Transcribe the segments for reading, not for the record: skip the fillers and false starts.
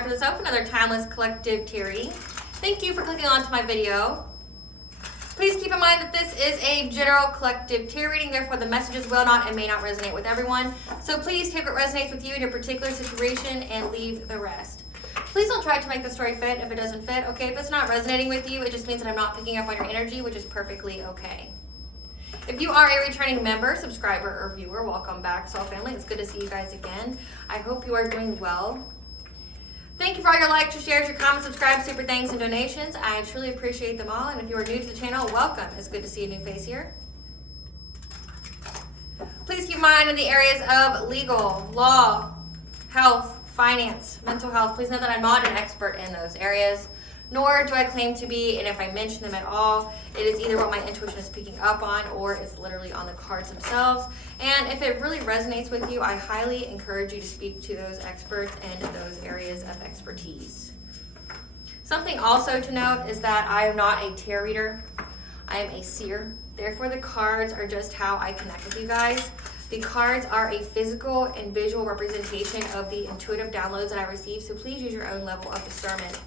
psychictarotreadings, another timeless collective tarot. Thank you for clicking onto my video. Please keep in mind that this is a general collective tarot reading, therefore the messages will not and may not resonate with everyone. So please take what resonates with you in your particular situation and leave the rest. Please don't try to make the story fit if it doesn't fit, okay? If it's not resonating with you, it just means that I'm not picking up on your energy, which is perfectly okay. If you are a returning member, subscriber, or viewer, welcome back, Soul Family. It's good to see you guys again. I hope you are doing well. Thank you for all your likes, your shares, your comments, subscribes, super thanks, and donations. I truly appreciate them all. And if you are new to the channel, welcome. It's good to see a new face here. Please keep in mind in the areas of legal, law, health, finance, mental health. Please know that I'm not an expert in those areas, nor do I claim to be, and if I mention them at all, it is either what my intuition is picking up on or it's literally on the cards themselves. And if it really resonates with you, I highly encourage you to speak to those experts in those areas of expertise. Something also to note is that I am not a tarot reader. I am a seer. Therefore, the cards are just how I connect with you guys. The cards are a physical and visual representation of the intuitive downloads that I receive, so please use your own level of discernment.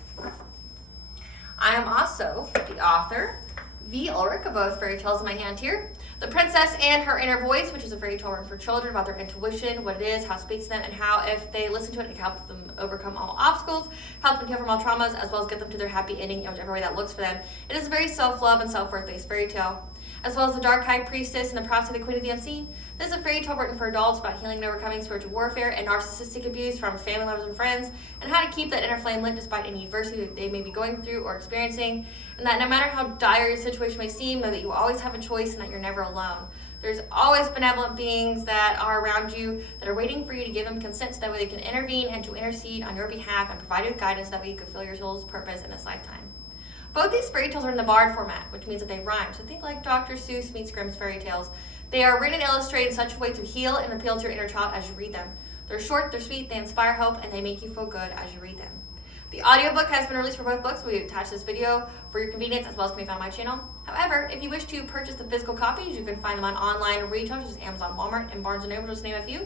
I am also the author, V. Ulrich, of both fairy tales in my hand here. The Princess and Her Inner Voice, which is a fairy tale written for children about their intuition, what it is, how it speaks to them, and how if they listen to it, it can help them overcome all obstacles, help them heal from all traumas, as well as get them to their happy ending in whichever way that looks for them. It is a very self-love and self-worth based fairy tale. As well as the Dark High Priestess and the Prophecy of the Queen of the Unseen. This is a fairy tale written for adults about healing and overcoming spiritual warfare and narcissistic abuse from family members and friends, and how to keep that inner flame lit despite any adversity that they may be going through or experiencing, and that no matter how dire your situation may seem, know that you always have a choice and that you're never alone. There's always benevolent beings that are around you that are waiting for you to give them consent so that way they can intervene and to intercede on your behalf and provide you with guidance so that way you can fulfill your soul's purpose in this lifetime. Both these fairy tales are in the bard format, which means that they rhyme. So think like Dr. Seuss meets Grimm's fairy tales. They are written and illustrated in such a way to heal and appeal to your inner child as you read them. They're short, they're sweet, they inspire hope, and they make you feel good as you read them. The audiobook has been released for both books. We attach this video for your convenience as well as can be found on my channel. However, if you wish to purchase the physical copies, you can find them on online retailers such as Amazon, Walmart, and Barnes & Noble, just to name a few.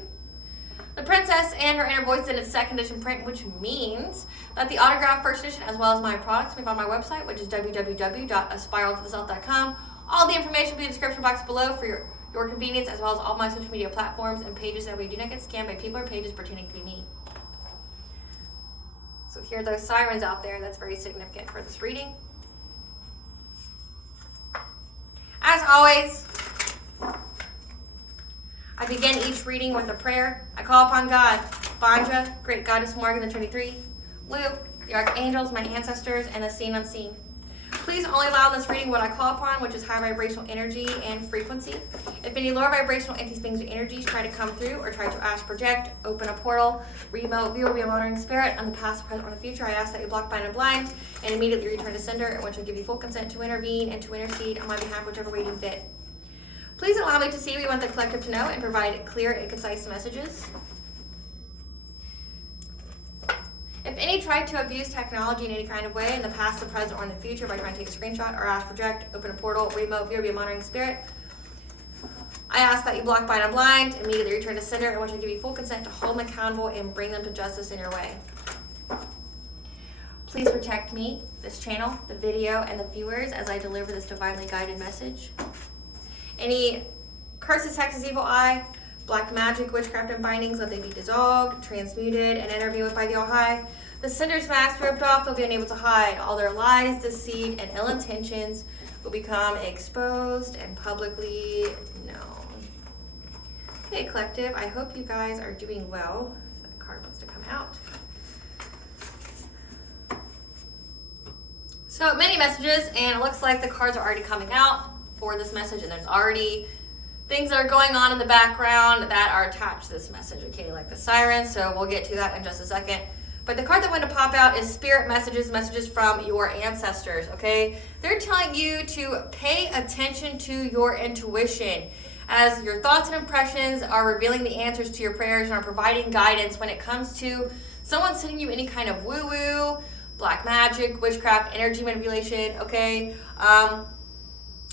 The Princess and Her Inner Voice in its second edition print, which means that the autographed first edition, as well as my products, can be found on my website, which is www.aspiraltotheself.com. All the information will be in the description box below for your convenience, as well as all my social media platforms and pages that we do not get scammed by people or pages pretending to be me. So hear those sirens out there. That's very significant for this reading. As always, I begin each reading with a prayer. I call upon God, Banja, Great Goddess Morgan, the Trinity 3, Luke, the Archangels, my ancestors, and the seen unseen. Please only allow in this reading what I call upon, which is high vibrational energy and frequency. If any lower vibrational entities, beings, or energies try to come through or try to astral project, open a portal, remote, view, or be a monitoring spirit on the past, present, or the future, I ask that you block, bind, and blind, and immediately return to sender, and which will give you full consent to intervene and to intercede on my behalf, whichever way you fit. Please allow me to see what you want the collective to know and provide clear and concise messages. If any try to abuse technology in any kind of way in the past, the present, or in the future by trying to take a screenshot or astral project, open a portal, remote, view, or be a monitoring spirit, I ask that you block, bind, and blind, immediately return to sender, and which will give you full consent to hold them accountable and bring them to justice in your way. Please protect me, this channel, the video, and the viewers as I deliver this divinely guided message. Any curses, hexes, evil eye, black magic, witchcraft, and bindings, let they be dissolved, transmuted, and intervened with by the All-High. The sender's mask ripped off, they'll be unable to hide. All their lies, deceit, and ill intentions will become exposed and publicly known. Okay, collective, I hope you guys are doing well. That card wants to come out. So many messages, and it looks like the cards are already coming out for this message, and there's already things that are going on in the background that are attached to this message, okay, like the sirens, so we'll get to that in just a second. But the card that went to pop out is spirit messages, messages from your ancestors, okay? They're telling you to pay attention to your intuition as your thoughts and impressions are revealing the answers to your prayers and are providing guidance when it comes to someone sending you any kind of woo-woo, black magic, witchcraft, energy manipulation, okay? I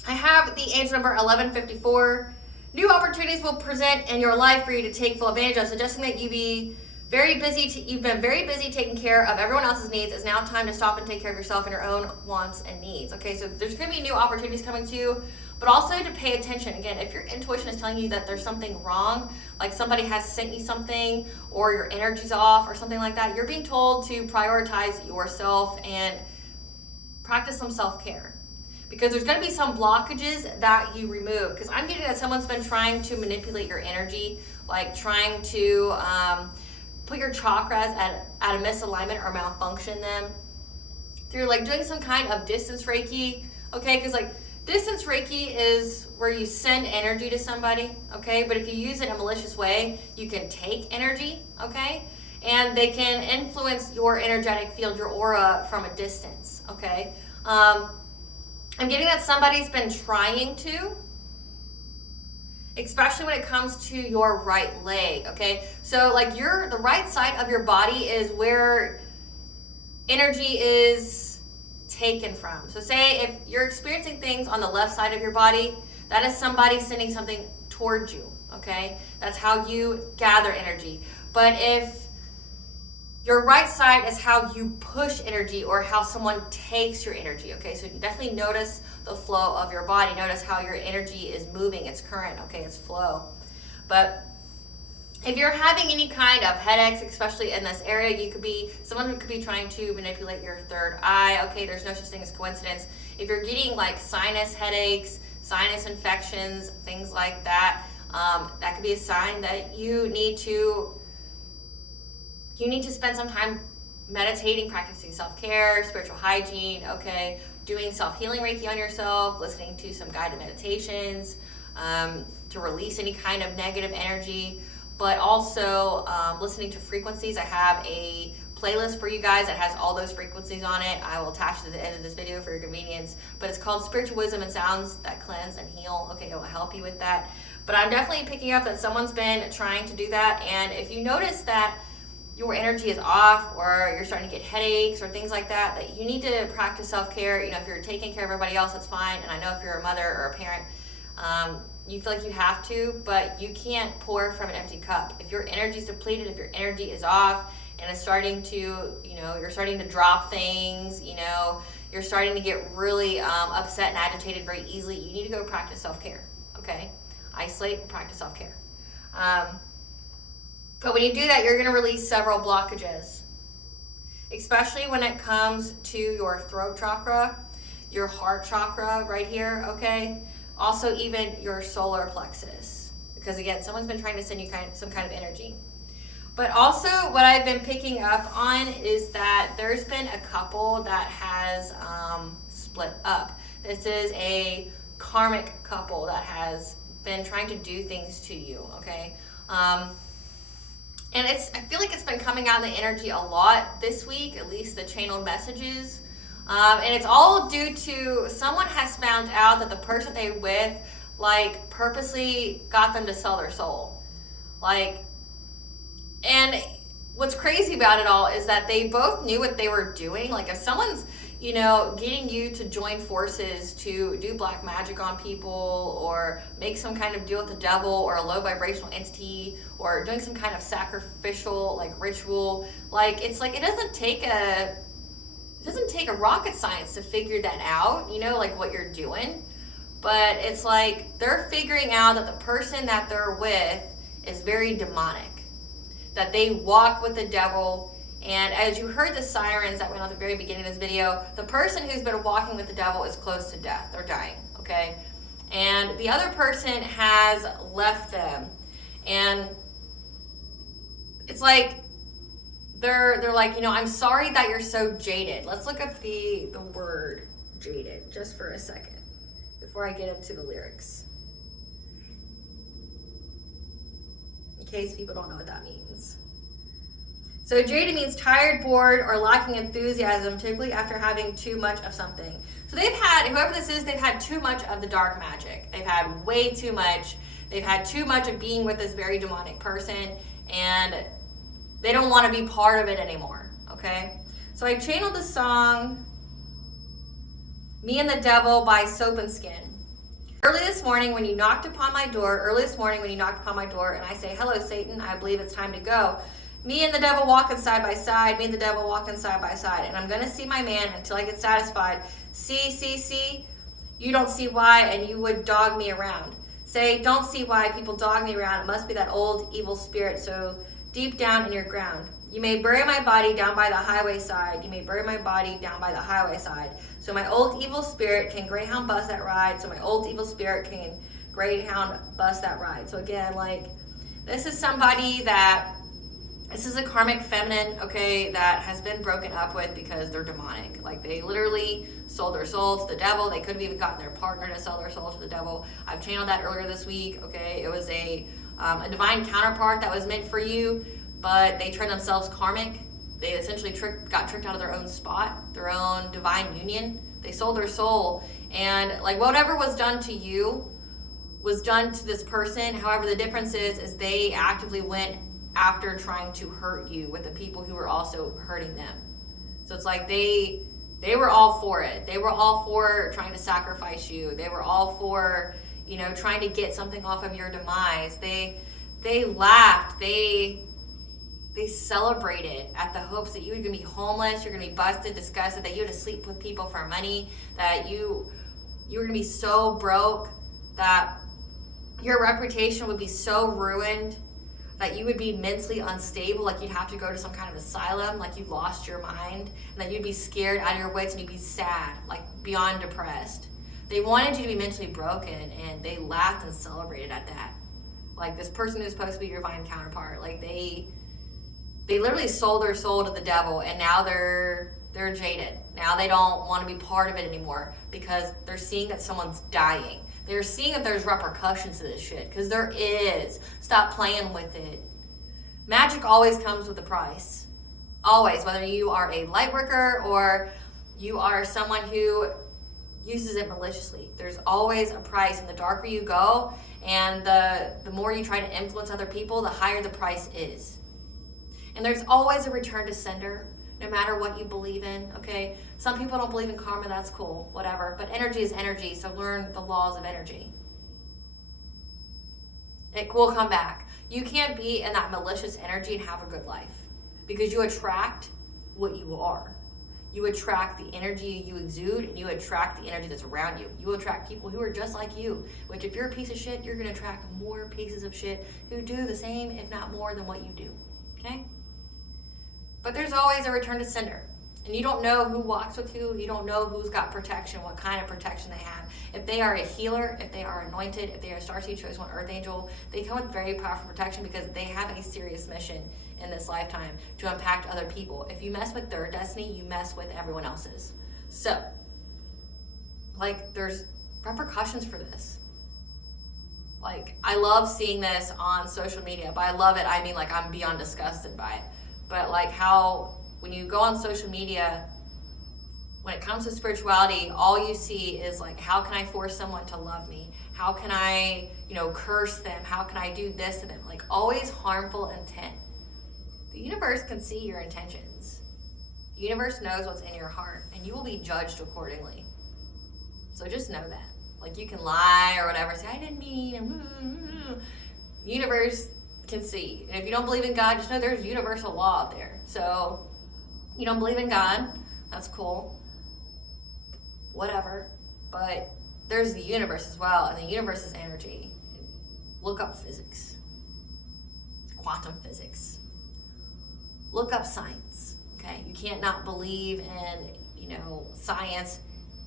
have the angel number 1154. New opportunities will present in your life for you to take full advantage of, suggesting that you be You've been very busy taking care of everyone else's needs. It's now time to stop and take care of yourself and your own wants and needs. Okay, so there's going to be new opportunities coming to you, but also to pay attention. Again, if your intuition is telling you that there's something wrong, like somebody has sent you something or your energy's off or something like that, you're being told to prioritize yourself and practice some self-care. Because there's going to be some blockages that you remove. Because I'm getting that someone's been trying to manipulate your energy, like trying to put your chakras at a misalignment or malfunction them through like doing some kind of distance Reiki. Okay, because like distance Reiki is where you send energy to somebody. Okay, but if you use it in a malicious way, you can take energy. Okay, and they can influence your energetic field, your aura, from a distance. Okay. I'm getting that somebody's been trying to, especially when it comes to your right leg, okay? So like the right side of your body is where energy is taken from. So say if you're experiencing things on the left side of your body, that is somebody sending something towards you, okay? That's how you gather energy. But if your right side is how you push energy or how someone takes your energy, okay? So you definitely notice the flow of your body. Notice how your energy is moving, its current, okay, its flow. But if you're having any kind of headaches, especially in this area, someone could be trying to manipulate your third eye, okay? There's no such thing as coincidence. If you're getting like sinus headaches, sinus infections, things like that, that could be a sign that you need to spend some time meditating, practicing self-care, spiritual hygiene, okay? Doing self-healing Reiki on yourself, listening to some guided meditations to release any kind of negative energy, but also listening to frequencies. I have a playlist for you guys that has all those frequencies on it. I will attach it to the end of this video for your convenience, but it's called Spiritual Wisdom and Sounds That Cleanse and Heal. Okay, it will help you with that. But I'm definitely picking up that someone's been trying to do that, and if you notice that your energy is off or you're starting to get headaches or things like that, that you need to practice self-care. You know, if you're taking care of everybody else, that's fine. And I know if you're a mother or a parent, you feel like you have to, but you can't pour from an empty cup. If your energy is depleted, if your energy is off and it's starting to, you're starting to drop things, you're starting to get really upset and agitated very easily, you need to go practice self-care, okay? Isolate and practice self-care. But when you do that, you're going to release several blockages, especially when it comes to your throat chakra, your heart chakra right here, okay? Also even your solar plexus, because again, someone's been trying to send you some kind of energy. But also what I've been picking up on is that there's been a couple that has split up. This is a karmic couple that has been trying to do things to you, okay? And I feel like it's been coming out in the energy a lot this week, at least the channeled messages. And it's all due to someone has found out that the person they with, like, purposely got them to sell their soul. Like, and what's crazy about it all is that they both knew what they were doing. Like, if someone's, getting you to join forces to do black magic on people or make some kind of deal with the devil or a low vibrational entity or doing some kind of sacrificial, like, ritual, like, it's like, it doesn't take a rocket science to figure that out, like what you're doing. But it's like they're figuring out that the person that they're with is very demonic, that they walk with the devil. And as you heard the sirens that went on at the very beginning of this video, the person who's been walking with the devil is close to death. They're dying, okay? And the other person has left them. And it's like, they're like, I'm sorry that you're so jaded. Let's look up the word jaded just for a second before I get into the lyrics, in case people don't know what that means. So jaded means tired, bored, or lacking enthusiasm, typically after having too much of something. So whoever this is, they've had too much of the dark magic. They've had way too much. They've had too much of being with this very demonic person, and they don't want to be part of it anymore, okay? So I channeled the song, Me and the Devil by Soap and Skin. Early this morning when you knocked upon my door, and I say, hello, Satan, I believe it's time to go. Me and the devil walking side by side, me and the devil walking side by side. And I'm going to see my man until I get satisfied. See, you don't see why, and you would dog me around. Say, don't see why people dog me around. It must be that old evil spirit so deep down in your ground. You may bury my body down by the highway side. You may bury my body down by the highway side. So my old evil spirit can greyhound bust that ride. So my old evil spirit can greyhound bust that ride. So again, like, this is somebody that, this is a karmic feminine, okay, that has been broken up with because they're demonic. Like, they literally sold their soul to the devil. They could have even gotten their partner to sell their soul to the devil. I've channeled that earlier this week, okay. It was a divine counterpart that was meant for you, but they turned themselves karmic. They essentially got tricked out of their own spot, their own divine union. They sold their soul. And like, whatever was done to you was done to this person. However, the difference is they actively went after trying to hurt you with the people who were also hurting them. So it's like they were all for it. They were all for trying to sacrifice you. They were all for, you know, trying to get something off of your demise. They laughed. They celebrated at the hopes that you were going to be homeless, you're going to be busted, disgusted, that you had to sleep with people for money, that you were going to be so broke, that your reputation would be so ruined, that you would be mentally unstable, like you'd have to go to some kind of asylum, like you lost your mind, and that you'd be scared out of your wits and you'd be sad, like beyond depressed. They wanted you to be mentally broken, and they laughed and celebrated at that. Like, this person who's supposed to be your divine counterpart, like they literally sold their soul to the devil, and now they're jaded. Now they don't want to be part of it anymore because they're seeing that someone's dying. They're seeing that there's repercussions to this shit, because there is. Stop playing with it. Magic always comes with a price. Always, whether you are a light worker or you are someone who uses it maliciously. There's always a price, and the darker you go and the more you try to influence other people, the higher the price is. And there's always a return to sender, no matter what you believe in, okay? Some people don't believe in karma, that's cool, whatever. But energy is energy, so learn the laws of energy. It will come back. You can't be in that malicious energy and have a good life, because you attract what you are. You attract the energy you exude, and you attract the energy that's around you. You attract people who are just like you, which if you're a piece of shit, you're going to attract more pieces of shit who do the same, if not more, than what you do, okay? But there's always a return to sender. And you don't know who walks with you. You don't know who's got protection, what kind of protection they have. If they are a healer, if they are anointed, if they are a starseed chosen one, earth angel, they come with very powerful protection because they have a serious mission in this lifetime to impact other people. If you mess with their destiny, you mess with everyone else's. So, like, there's repercussions for this. Like, I love seeing this on social media. By I love it, I mean, like, I'm beyond disgusted by it. But like, how when you go on social media, when it comes to spirituality, all you see is like, how can I force someone to love me? How can I, curse them? How can I do this to them? Like, always harmful intent. The universe can see your intentions. The universe knows what's in your heart, and you will be judged accordingly. So just know that. Like, you can lie or whatever, say, I didn't mean, the universe can see. And if you don't believe in God, just know there's universal law out there. So you don't believe in God, that's cool, whatever, but there's the universe as well, and the universe is energy. Look up physics, quantum physics, look up science, okay? You can't not believe in science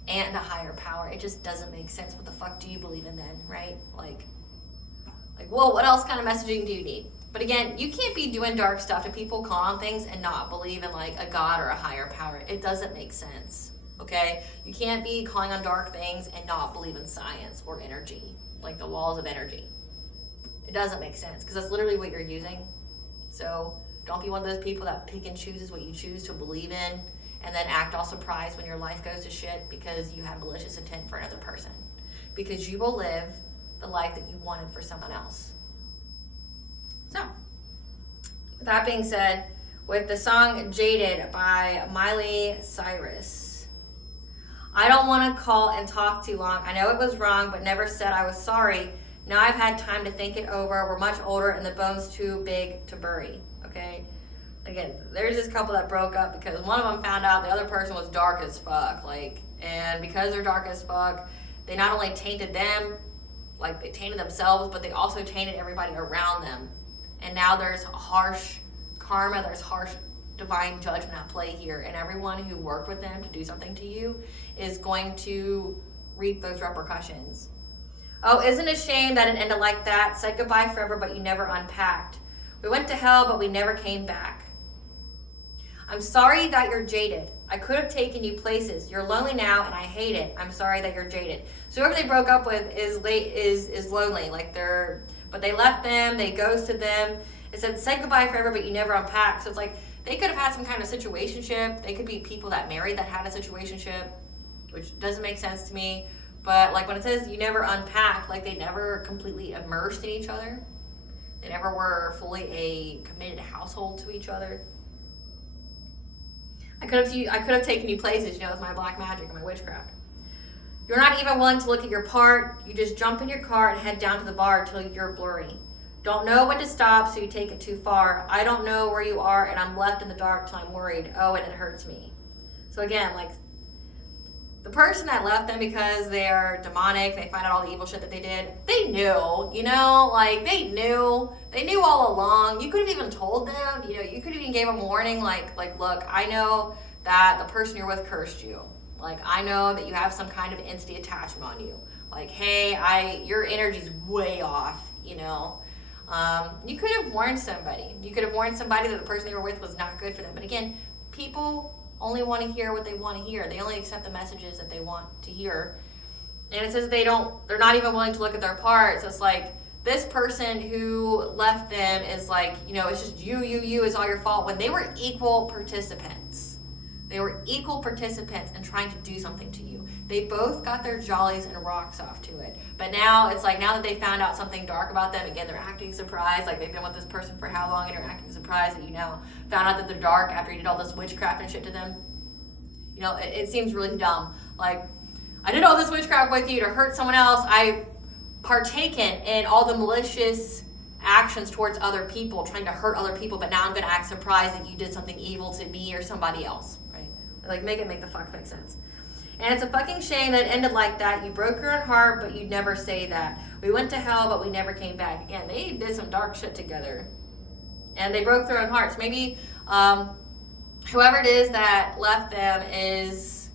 and a higher power. It just doesn't make sense. What the fuck do you believe in then, right? Like, well, what else kind of messaging do you need? But again, you can't be doing dark stuff to people, call on things, and not believe in like a God or a higher power. It doesn't make sense, okay? You can't be calling on dark things and not believe in science or energy, like the laws of energy. It doesn't make sense, because that's literally what you're using. So don't be one of those people that pick and chooses what you choose to believe in, and then act all surprised when your life goes to shit because you have malicious intent for another person. Because you will live the life that you wanted for someone else. So, with that being said, with the song Jaded by Miley Cyrus, I don't want to call and talk too long. I know it was wrong, but never said I was sorry. Now I've had time to think it over. We're much older and the bone's too big to bury, okay? Again, there's this couple that broke up because one of them found out the other person was dark as fuck. And because they're dark as fuck, they not only tainted them, they tainted themselves, but they also tainted everybody around them. And now there's harsh karma, there's harsh divine judgment at play here. And everyone who worked with them to do something to you is going to reap those repercussions. Oh, isn't it a shame that it ended like that? Said goodbye forever, but you never unpacked. We went to hell, but we never came back. I'm sorry that you're jaded. I could have taken you places. You're lonely now, and I hate it. I'm sorry that you're jaded. So whoever they broke up with is lonely. But they left them. They ghosted them. It said goodbye forever, but you never unpacked. So it's like they could have had some kind of situationship. They could be people that married that had a situationship, which doesn't make sense to me. But when it says you never unpacked, they never completely immersed in each other. They never were fully a committed household to each other. I could have taken you places, with my black magic and my witchcraft. You're not even willing to look at your part. You just jump in your car and head down to the bar till you're blurry. Don't know when to stop, so you take it too far. I don't know where you are, and I'm left in the dark till I'm worried. Oh, and it hurts me. So again, the person that left them because they are demonic, they find out all the evil shit that they did, they knew, they knew all along. You could have even told them, you could have even gave them a warning, look, I know that the person you're with cursed you. I know that you have some kind of entity attachment on you. Hey, your energy's way off, You could have warned somebody. You could have warned somebody that the person they were with was not good for them. But again, people only want to hear what they want to hear. They only accept the messages that they want to hear. And it says they're not even willing to look at their part. So it's this person who left them is it's just you is all your fault, when they were equal participants. They were equal participants in trying to do something to you. They both got their jollies and rocks off to it. But now it's now that they found out something dark about them, again, they're acting surprised. They've been with this person for how long, and you're acting surprised that you now found out that they're dark after you did all this witchcraft and shit to them. It seems really dumb. I did all this witchcraft with you to hurt someone else. I partaken in all the malicious actions towards other people, trying to hurt other people, but now I'm going to act surprised that you did something evil to me or somebody else, right? Make the fuck make sense. And it's a fucking shame that it ended like that. You broke your own heart, but you'd never say that. We went to hell, but we never came back. Again, they did some dark shit together. And they broke their own hearts. Maybe whoever it is that left them is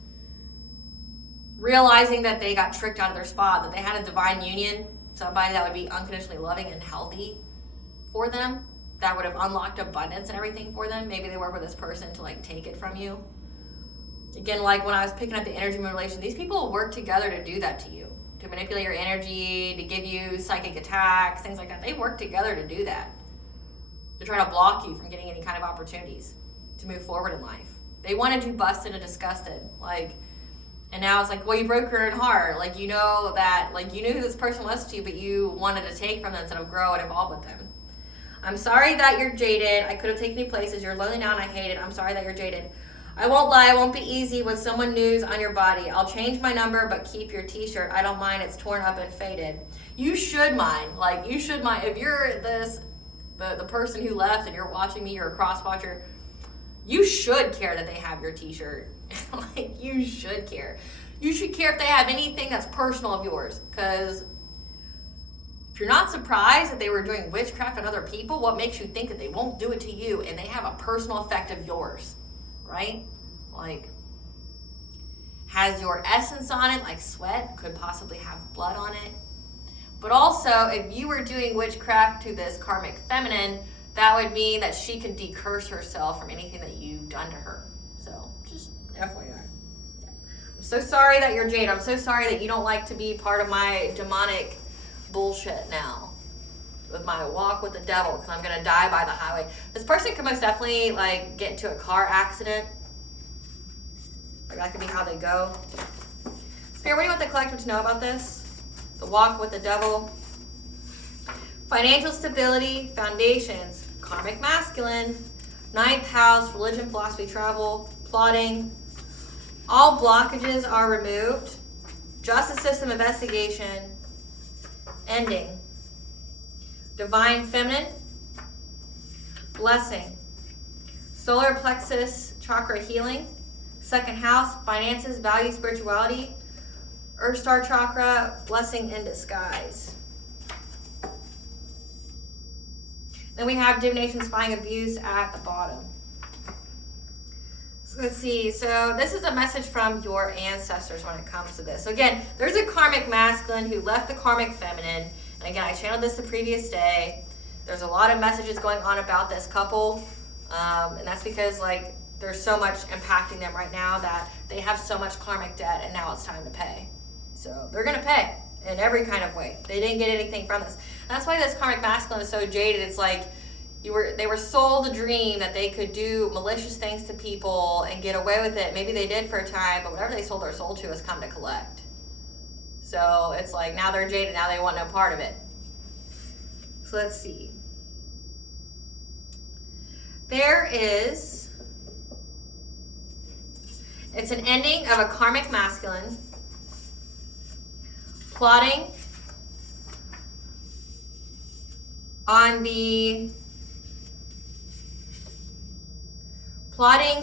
realizing that they got tricked out of their spot, that they had a divine union, somebody that would be unconditionally loving and healthy for them, that would have unlocked abundance and everything for them. Maybe they work with this person to take it from you. Again, when I was picking up the energy manipulation, these people work together to do that to you, to manipulate your energy, to give you psychic attacks, things like that. They work together to do that, to try to block you from getting any kind of opportunities to move forward in life. They wanted you busted and disgusted, and now it's well, you broke your own heart. You know that, you knew who this person was to you, but you wanted to take from them instead of grow and evolve with them. I'm sorry that you're jaded. I could have taken you places. You're lonely now and I hate it. I'm sorry that you're jaded. I won't lie, it won't be easy with someone new's on your body. I'll change my number, but keep your t-shirt. I don't mind, it's torn up and faded. You should mind. You should mind. If you're the person who left and you're watching me, you're a cross-watcher, you should care that they have your t-shirt. You should care. You should care if they have anything that's personal of yours. Because if you're not surprised that they were doing witchcraft on other people, what makes you think that they won't do it to you and they have a personal effect of yours? Right? Has your essence on it, sweat, could possibly have blood on it. But also, if you were doing witchcraft to this karmic feminine, that would mean that she could decurse herself from anything that you've done to her. So, just FYI. Yeah. I'm so sorry that you're Jade. I'm so sorry that you don't like to be part of my demonic bullshit now. With my walk with the devil, because I'm gonna die by the highway. This person could most definitely get into a car accident. That could be how they go. Spirit, what do you want the collective to know about this? The walk with the devil. Financial stability, foundations, karmic masculine, 9th house, religion, philosophy, travel, plotting. All blockages are removed. Justice system investigation, ending. Divine feminine, blessing, Solar plexus chakra healing. Second house, finances, value, spirituality. Earth star chakra, blessing in disguise. Then we have divination, spying, abuse at the bottom. So let's see. So this is a message from your ancestors when it comes to this. So again, there's a karmic masculine who left the karmic feminine. And again, I channeled this the previous day. There's a lot of messages going on about this couple. And that's because like there's so much impacting them right now that they have so much karmic debt and now it's time to pay. So they're going to pay in every kind of way. They didn't get anything from this. And that's why this karmic masculine is so jaded. It's like they were sold a dream that they could do malicious things to people and get away with it. Maybe they did for a time, but whatever they sold their soul to has come to collect. So it's like now they're jaded. Now they want no part of it. So let's see. It's an ending of a karmic masculine plotting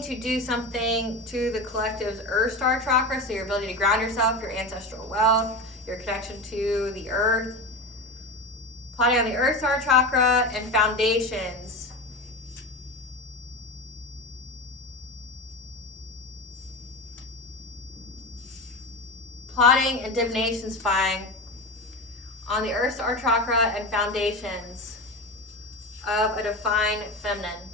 to do something to the collective's Earth star chakra, so your ability to ground yourself, your ancestral wealth, your connection to the earth. Plotting on the Earth star chakra and foundations. Plotting and divination spying on the Earth star chakra and foundations of a defined feminine.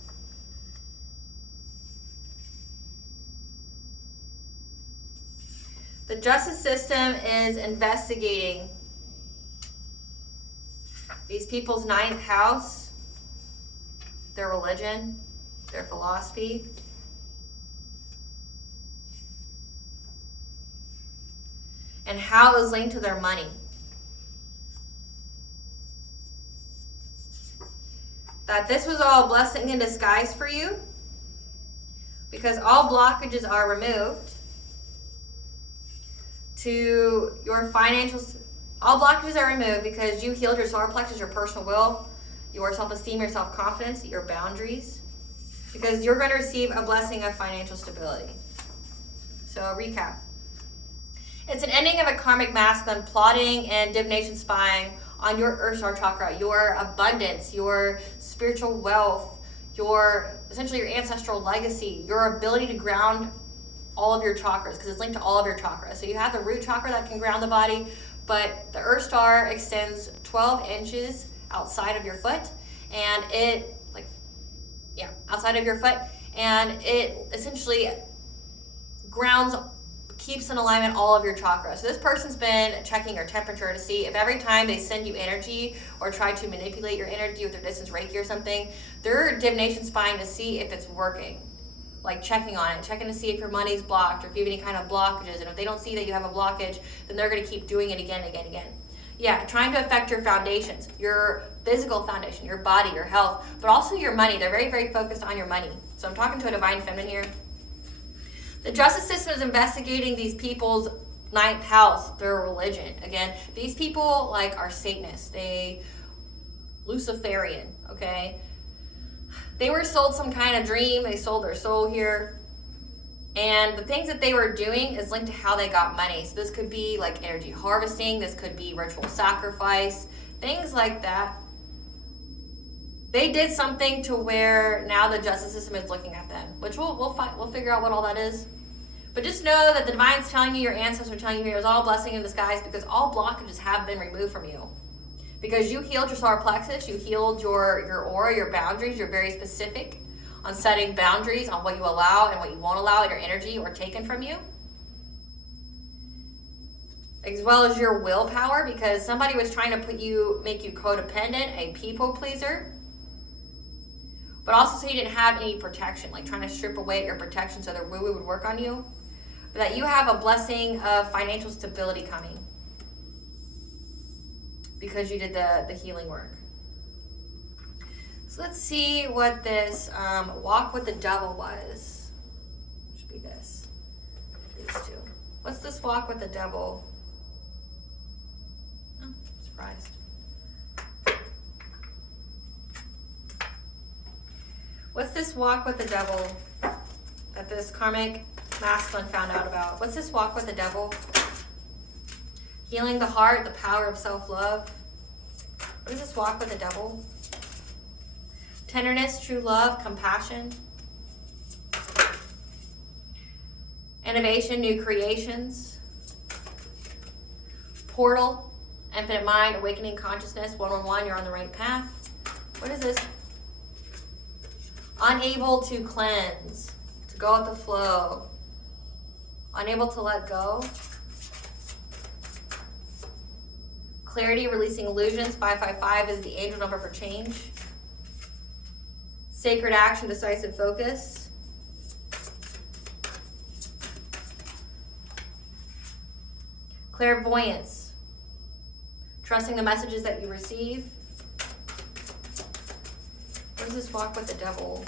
The justice system is investigating these people's 9th house, their religion, their philosophy, and how it was linked to their money. That this was all a blessing in disguise for you, because all blockages are removed to your financial. All blockages are removed because you healed your solar plexus, your personal will, your self-esteem, your self-confidence, your boundaries, because you're going to receive a blessing of financial stability. So recap. It's an ending of a karmic masculine plotting and divination spying on your Earth star chakra, your abundance, your spiritual wealth, essentially your ancestral legacy, your ability to ground all of your chakras, because it's linked to all of your chakras. So you have the root chakra that can ground the body, but the Earth star extends 12 inches outside of your foot, and outside of your foot, and it essentially grounds, keeps in alignment all of your chakras. So this person's been checking your temperature to see if every time they send you energy or try to manipulate your energy with their distance Reiki or something, they're divination spying to see if it's working. Like checking on it, checking to see if your money's blocked or if you have any kind of blockages. And if they don't see that you have a blockage, then they're going to keep doing it again and again and again. Yeah, trying to affect your foundations, your physical foundation, your body, your health, but also your money. They're very, very focused on your money. So I'm talking to a divine feminine here. The justice system is investigating these people's 9th house, their religion. Again, these people are Satanists. Luciferian, okay? They were sold some kind of dream. They sold their soul here. And the things that they were doing is linked to how they got money. So this could be like energy harvesting. This could be ritual sacrifice. Things like that. They did something to where now the justice system is looking at them, which we'll figure out what all that is. But just know that the divine's telling you, your ancestors are telling you, it was all blessing in disguise, because all blockages have been removed from you. Because you healed your solar plexus, you healed your aura, your boundaries. You're very specific on setting boundaries on what you allow and what you won't allow in your energy or taken from you. As well as your willpower, because somebody was trying to make you codependent, a people pleaser. But also so you didn't have any protection, like trying to strip away your protection so that woo-woo would work on you. But that you have a blessing of financial stability coming, because you did the healing work. So let's see what this walk with the devil was. Should be this. These two. What's this walk with the devil? Oh, surprised. What's this walk with the devil that this karmic masculine found out about? What's this walk with the devil? Healing the heart, the power of self-love. What is this walk with the devil? Tenderness, true love, compassion. Innovation, new creations. Portal, infinite mind, awakening consciousness, 111, you're on the right path. What is this? Unable to cleanse, to go with the flow. Unable to let go. Clarity, releasing illusions, 555 is the angel number for change. Sacred action, decisive focus. Clairvoyance, trusting the messages that you receive. What does this walk with the devil?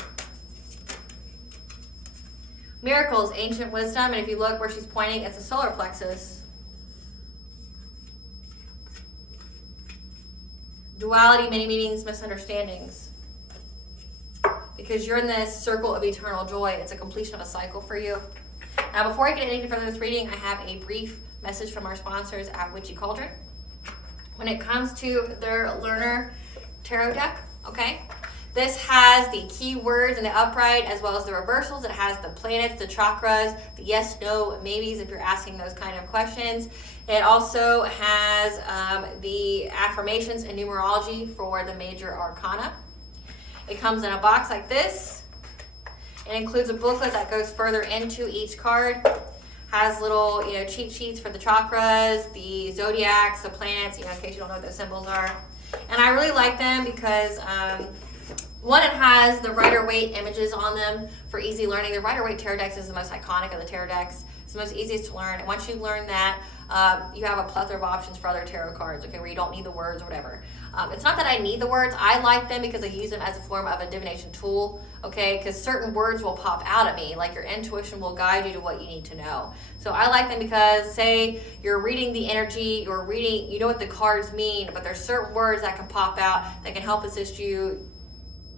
Miracles, ancient wisdom, and if you look where she's pointing, it's the solar plexus. Duality, many meanings, misunderstandings. Because you're in this circle of eternal joy. It's a completion of a cycle for you. Now, before I get any further with this reading, I have a brief message from our sponsors at Witchy Cauldron. When it comes to their learner tarot deck, okay? This has the keywords in the upright as well as the reversals. It has the planets, the chakras, the yes, no, maybes if you're asking those kind of questions. It also has the affirmations and numerology for the major arcana. It comes in a box like this. It includes a booklet that goes further into each card. Has little, cheat sheets for the chakras, the zodiacs, the planets, in case you don't know what those symbols are. And I really like them because one, it has the Rider-Waite images on them for easy learning. The Rider-Waite tarot decks is the most iconic of the tarot decks. It's the most easiest to learn. And once you learn that, you have a plethora of options for other tarot cards, okay, where you don't need the words or whatever. It's not that I need the words. I like them because I use them as a form of a divination tool, okay, because certain words will pop out at me, like your intuition will guide you to what you need to know. So I like them because, say, you're reading the energy, you're reading, you know what the cards mean, but there's certain words that can pop out that can help assist you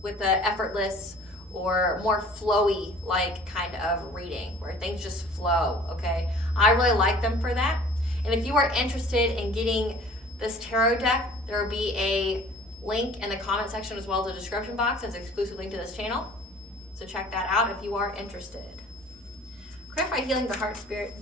with the effortless or more flowy like kind of reading where things just flow, okay? I really like them for that. And if you are interested in getting this tarot deck, there will be a link in the comment section as well as the description box as an exclusive link to this channel. So check that out if you are interested. Clarify healing the heart spirit.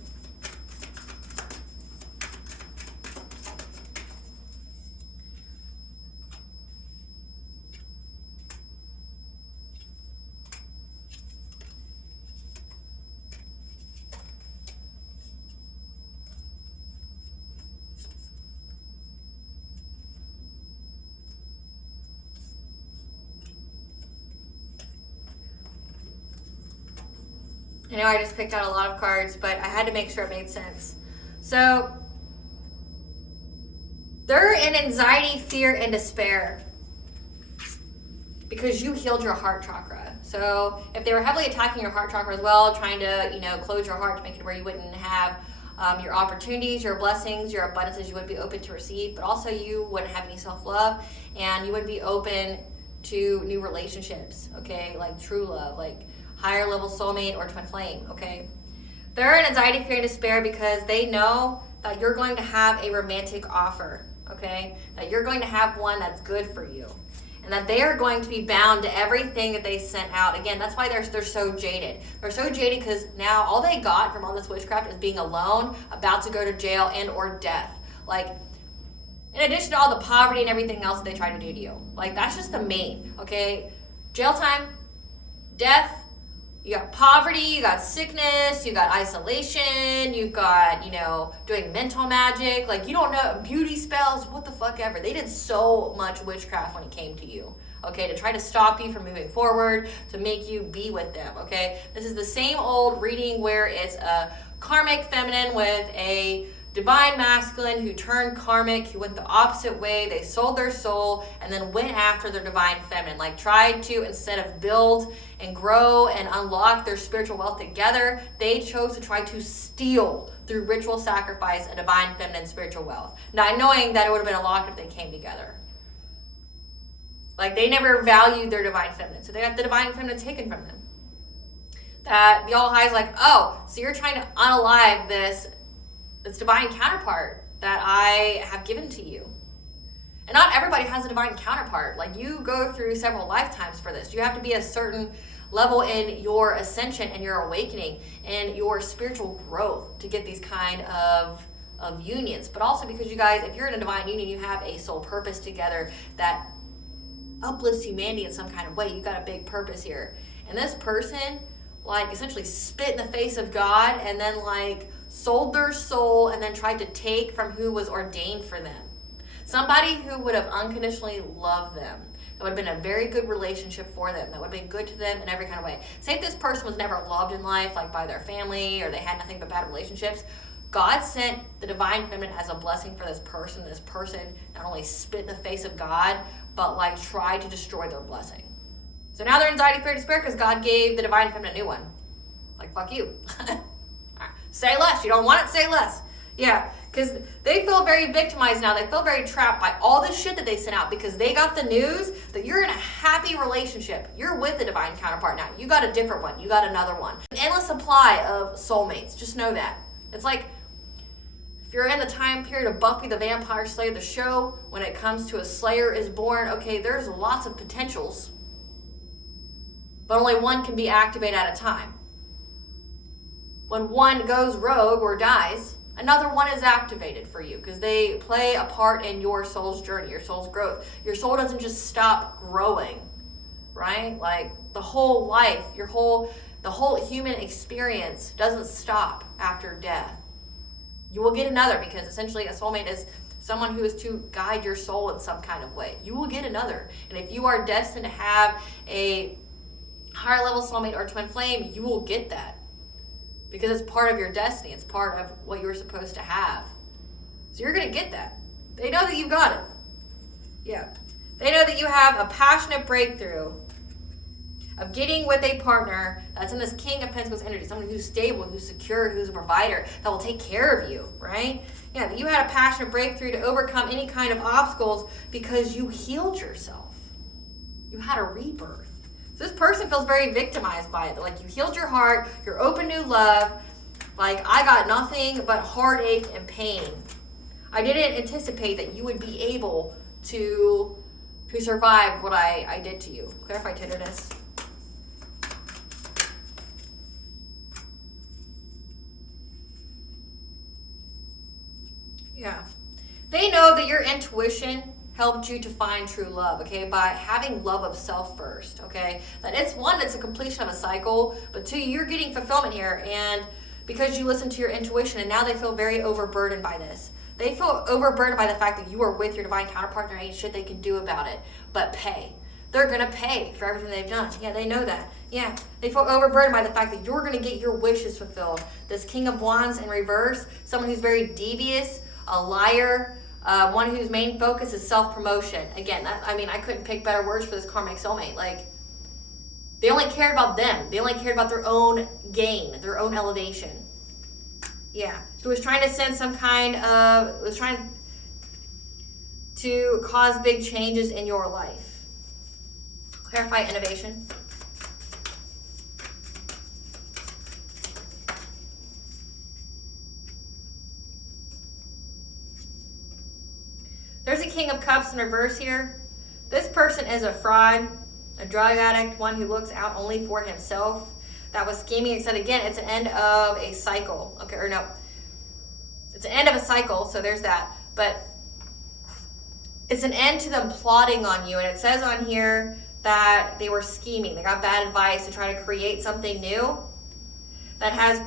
I know I just picked out a lot of cards, but I had to make sure it made sense. So, they're in anxiety, fear, and despair because you healed your heart chakra. So, if they were heavily attacking your heart chakra as well, trying to, close your heart to make it where you wouldn't have your opportunities, your blessings, your abundances, you wouldn't be open to receive, but also you wouldn't have any self-love, and you wouldn't be open to new relationships, okay, like true love, like higher level soulmate or twin flame, okay? They're in anxiety, fear, and despair because they know that you're going to have a romantic offer, okay? That you're going to have one that's good for you. And that they are going to be bound to everything that they sent out. Again, that's why they're so jaded. They're so jaded because now all they got from all this witchcraft is being alone, about to go to jail, and or death. Like, in addition to all the poverty and everything else that they try to do to you. Like, that's just the main, okay? Jail time, death, you got poverty, you got sickness, you got isolation, you've got, doing mental magic, like you don't know, beauty spells, what the fuck ever. They did so much witchcraft when it came to you, okay, to try to stop you from moving forward, to make you be with them, okay? This is the same old reading where it's a karmic feminine with a divine masculine who turned karmic, who went the opposite way. They sold their soul and then went after their divine feminine, like tried to, instead of build and grow and unlock their spiritual wealth together, they chose to try to steal through ritual sacrifice a divine feminine spiritual wealth, not knowing that it would have been unlocked if they came together. Like, they never valued their divine feminine, so they got the divine feminine taken from them. That the all high's like, oh, so you're trying to unalive this divine counterpart that I have given to you. And not everybody has a divine counterpart. Like, you go through several lifetimes for this. You have to be a certain level in your ascension and your awakening and your spiritual growth to get these kind of unions. But also because you guys, if you're in a divine union, you have a soul purpose together that uplifts humanity in some kind of way. You got a big purpose here. And this person, like, essentially spit in the face of God and then, like, sold their soul and then tried to take from who was ordained for them. Somebody who would have unconditionally loved them. That would have been a very good relationship for them. That would have been good to them in every kind of way. Say if this person was never loved in life, like by their family, or they had nothing but bad relationships, God sent the divine feminine as a blessing for this person. This person not only spit in the face of God, but, like, tried to destroy their blessing. So now they're anxiety, fear, despair because God gave the divine feminine a new one. Like, fuck you. Say less. You don't want it, say less. Yeah, because they feel very victimized now. They feel very trapped by all this shit that they sent out because they got the news that you're in a happy relationship. You're with a divine counterpart now. You got a different one. You got another one. An endless supply of soulmates. Just know that. It's like, if you're in the time period of Buffy the Vampire Slayer, the show, when it comes to a Slayer is born, okay, there's lots of potentials, but only one can be activated at a time. When one goes rogue or dies, another one is activated for you because they play a part in your soul's journey, your soul's growth. Your soul doesn't just stop growing, right? Like, the whole life, the whole human experience doesn't stop after death. You will get another because essentially a soulmate is someone who is to guide your soul in some kind of way. You will get another. And if you are destined to have a higher level soulmate or twin flame, you will get that. Because it's part of your destiny. It's part of what you were supposed to have. So you're going to get that. They know that you've got it. Yeah. They know that you have a passionate breakthrough of getting with a partner that's in this King of Pentacles energy. Someone who's stable, who's secure, who's a provider, that will take care of you, right? Yeah, you had a passionate breakthrough to overcome any kind of obstacles because you healed yourself. You had a rebirth. So this person feels very victimized by it. They're like, you healed your heart, you're open to love. Like, I got nothing but heartache and pain. I didn't anticipate that you would be able to survive what I did to you. Clarify tenderness. Yeah. They know that your intuition helped you to find true love, okay, by having love of self first, okay? That it's a completion of a cycle, but two, you're getting fulfillment here, and because you listen to your intuition, and now they feel very overburdened by this. They feel overburdened by the fact that you are with your divine counterpart and there ain't shit they can do about it, but pay. They're gonna pay for everything they've done. Yeah, they know that. Yeah, they feel overburdened by the fact that you're gonna get your wishes fulfilled. This King of Wands in reverse, someone who's very devious, a liar, one whose main focus is self-promotion. Again, I couldn't pick better words for this karmic soulmate. Like, they only cared about them. They only cared about their own gain, their own elevation. Yeah. So was trying to send was trying to cause big changes in your life. Clarify innovation. There's a King of Cups in reverse here. This person is a fraud, a drug addict, one who looks out only for himself. That was scheming. Except again, it's an end of a cycle. Okay, or no. It's an end of a cycle, so there's that. But it's an end to them plotting on you. And it says on here that they were scheming. They got bad advice to try to create something new that has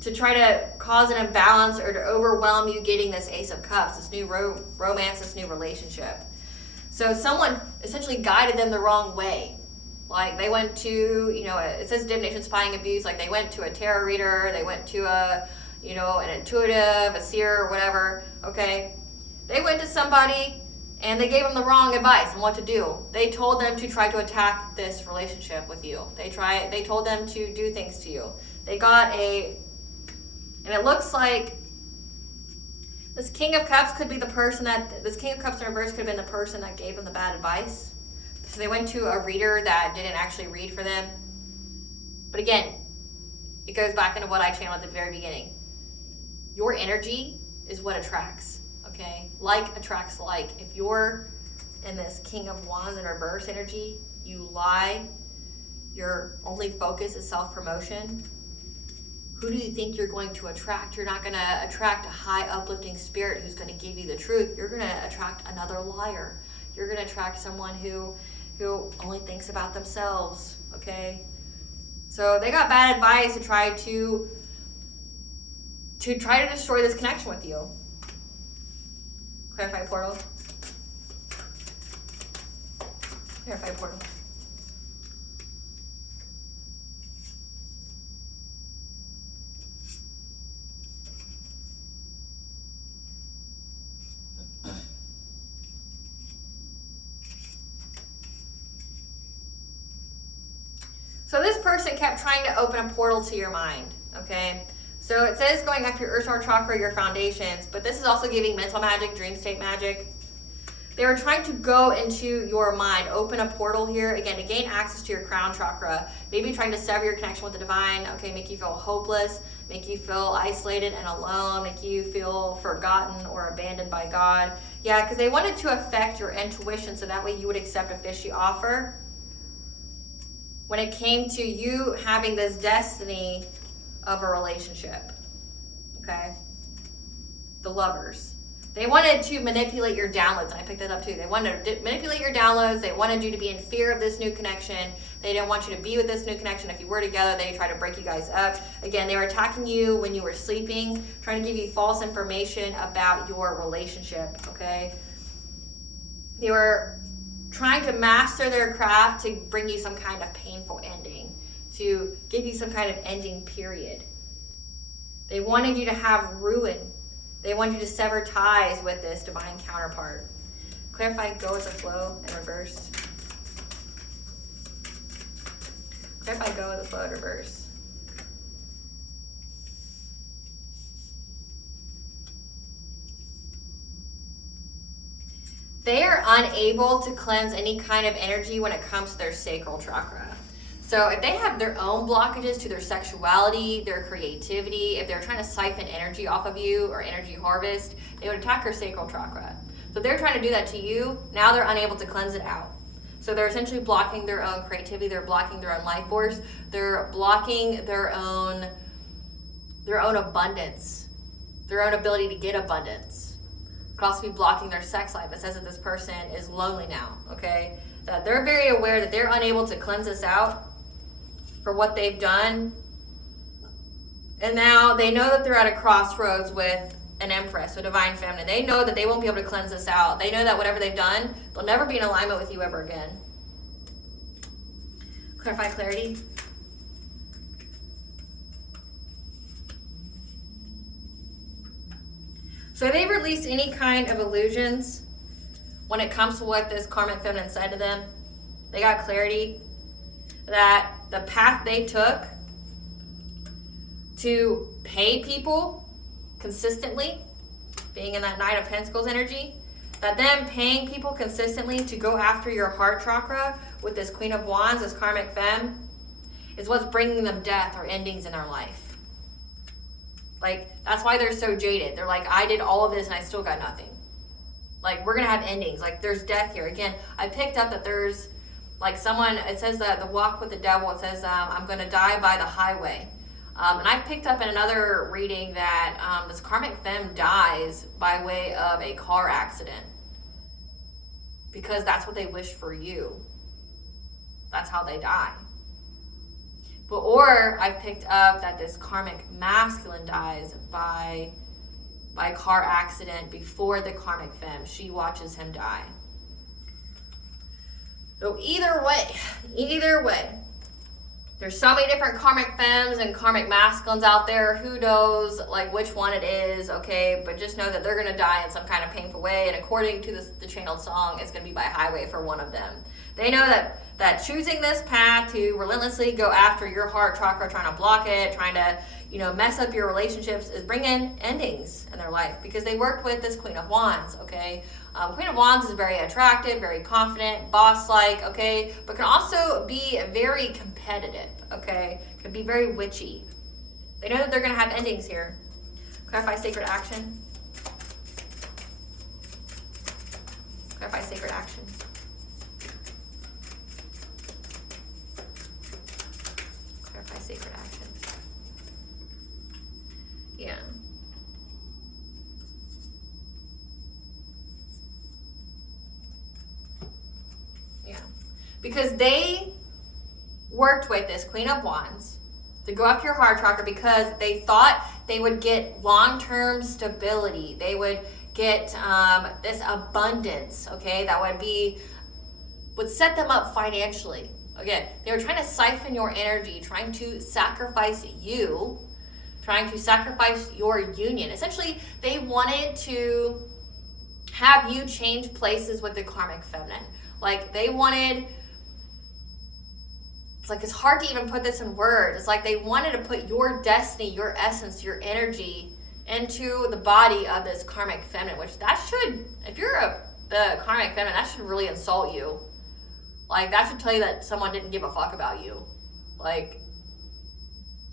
to try to cause an imbalance or to overwhelm you getting this Ace of Cups, this new romance, this new relationship. So someone essentially guided them the wrong way. Like, they went to, it says divination, spying, abuse. Like, they went to a tarot reader, they went to an intuitive, a seer, or whatever, okay? They went to somebody and they gave them the wrong advice on what to do. They told them to try to attack this relationship with you. They told them to do things to you. They got and it looks like this King of Cups could be the person this King of Cups in reverse could have been the person that gave them the bad advice. So they went to a reader that didn't actually read for them. But again, it goes back into what I channeled at the very beginning. Your energy is what attracts, okay? Like attracts like. If you're in this King of Wands in reverse energy, you lie, your only focus is self-promotion, who do you think you're going to attract? You're not going to attract a high uplifting spirit who's going to give you the truth. You're going to attract another liar. You're going to attract someone who only thinks about themselves, okay? So they got bad advice to try to destroy this connection with you. Clarify portal. Clarify portal. So this person kept trying to open a portal to your mind, okay? So it says going after your Earth chakra, your foundations, but this is also giving mental magic, dream state magic. They were trying to go into your mind, open a portal here, again, to gain access to your crown chakra, maybe trying to sever your connection with the divine, okay, make you feel hopeless, make you feel isolated and alone, make you feel forgotten or abandoned by God. Yeah, because they wanted to affect your intuition so that way you would accept a fishy offer. When it came to you having this destiny of a relationship, okay? The lovers. They wanted to manipulate your downloads, and I picked that up too. They wanted to manipulate your downloads. They wanted you to be in fear of this new connection. They didn't want you to be with this new connection. If you were together, they tried to break you guys up. Again, they were attacking you when you were sleeping, trying to give you false information about your relationship, okay? They were trying to master their craft to bring you some kind of painful ending, to give you some kind of ending period. They wanted you to have ruin. They wanted you to sever ties with this divine counterpart. Clarify, go with the flow in reverse. Clarify, go with the flow in reverse. They are unable to cleanse any kind of energy when it comes to their sacral chakra. So if they have their own blockages to their sexuality, their creativity, if they're trying to siphon energy off of you or energy harvest, they would attack your sacral chakra. So if they're trying to do that to you, now they're unable to cleanse it out. So they're essentially blocking their own creativity, they're blocking their own life force, they're blocking their own abundance, their own ability to get abundance. Could also be blocking their sex life. It says that this person is lonely now, okay? That they're very aware that they're unable to cleanse this out for what they've done. And now they know that they're at a crossroads with an empress, a divine feminine. They know that they won't be able to cleanse this out. They know that whatever they've done, they'll never be in alignment with you ever again. Clarify clarity. So they've released any kind of illusions when it comes to what this karmic feminine said to them. They got clarity that the path they took to pay people consistently, being in that Knight of Pentacles energy, that them paying people consistently to go after your heart chakra with this Queen of Wands, this karmic femme, is what's bringing them death or endings in their life. Like, that's why they're so jaded. They're like, I did all of this and I still got nothing. Like, we're going to have endings. Like, there's death here. Again, I picked up that there's, like, someone, it says that the walk with the devil, it says, I'm going to die by the highway. And I picked up in another reading that this karmic femme dies by way of a car accident. Because that's what they wish for you. That's how they die. Or I've picked up that this karmic masculine dies by car accident before the karmic femme. She watches him die. So either way, there's so many different karmic femmes and karmic masculines out there. Who knows like which one it is, okay? But just know that they're going to die in some kind of painful way. And according to the channeled song, it's going to be by highway for one of them. They know that choosing this path to relentlessly go after your heart chakra, trying to block it, trying to, mess up your relationships is bringing endings in their life because they worked with this Queen of Wands, okay? Queen of Wands is very attractive, very confident, boss-like, okay, but can also be very competitive, okay? Can be very witchy. They know that they're going to have endings here. Clarify sacred action. Clarify sacred action. Clarify sacred action. Yeah. Yeah. Because they worked with this Queen of Wands to go after your heart chakra because they thought they would get long-term stability. They would get this abundance, okay, that would set them up financially. Again, they were trying to siphon your energy, trying to sacrifice you, trying to sacrifice your union. Essentially, they wanted to have you change places with the karmic feminine. Like, they wanted... it's hard to even put this in words. It's like they wanted to put your destiny, your essence, your energy into the body of this karmic feminine, which that should, if you're the karmic feminine, that should really insult you. Like, that should tell you that someone didn't give a fuck about you. Like,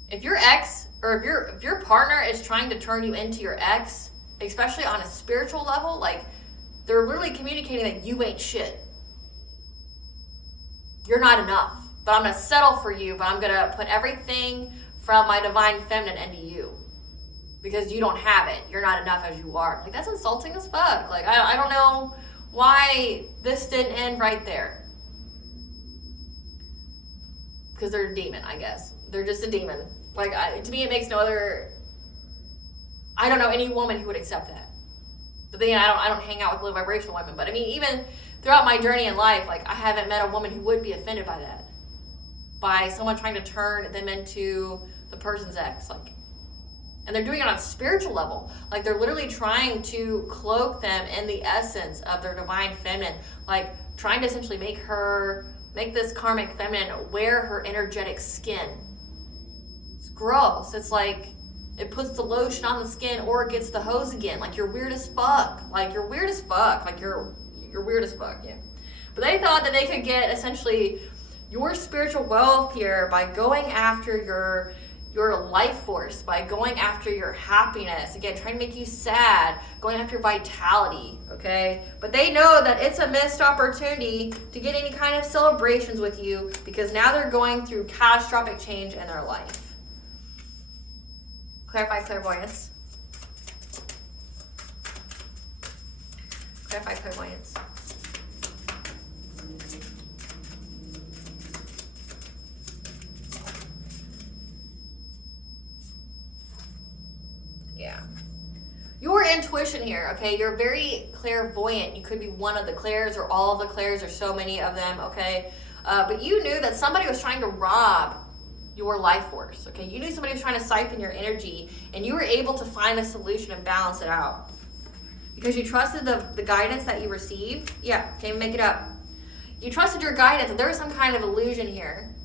if your ex, or if your partner is trying to turn you into your ex, especially on a spiritual level, like, they're literally communicating that you ain't shit. You're not enough. But I'm going to settle for you, but I'm going to put everything from my divine feminine into you. Because you don't have it. You're not enough as you are. Like, that's insulting as fuck. Like, I don't know why this didn't end right there. Because they're a demon, I guess. They're just a demon. Like, to me, it makes no other... I don't know any woman who would accept that. But then I don't hang out with low vibrational women. But I mean, even throughout my journey in life, like, I haven't met a woman who would be offended by that. By someone trying to turn them into the person's ex. Like, and they're doing it on a spiritual level. Like, they're literally trying to cloak them in the essence of their divine feminine. Like, trying to essentially make this karmic feminine wear her energetic skin. It's gross. It's like, it puts the lotion on the skin or it gets the hose again. Like, you're weird as fuck. Like, you're weird as fuck. Like, you're weird as fuck, yeah. But they thought that they could get, essentially, your spiritual wealth here by going after your life force, by going after your happiness, again, trying to make you sad, going after vitality, okay? But they know that it's a missed opportunity to get any kind of celebrations with you because now they're going through catastrophic change in their life. Clarify clairvoyance. Clarify clairvoyance. Yeah. Your intuition here, okay? You're very clairvoyant. You could be one of the clairs or all of the clairs. There's so many of them, okay? But you knew that somebody was trying to rob your life force, okay? You knew somebody was trying to siphon your energy, and you were able to find a solution and balance it out. Because you trusted the guidance that you received. Yeah, can't even make it up. You trusted your guidance, and there was some kind of illusion here.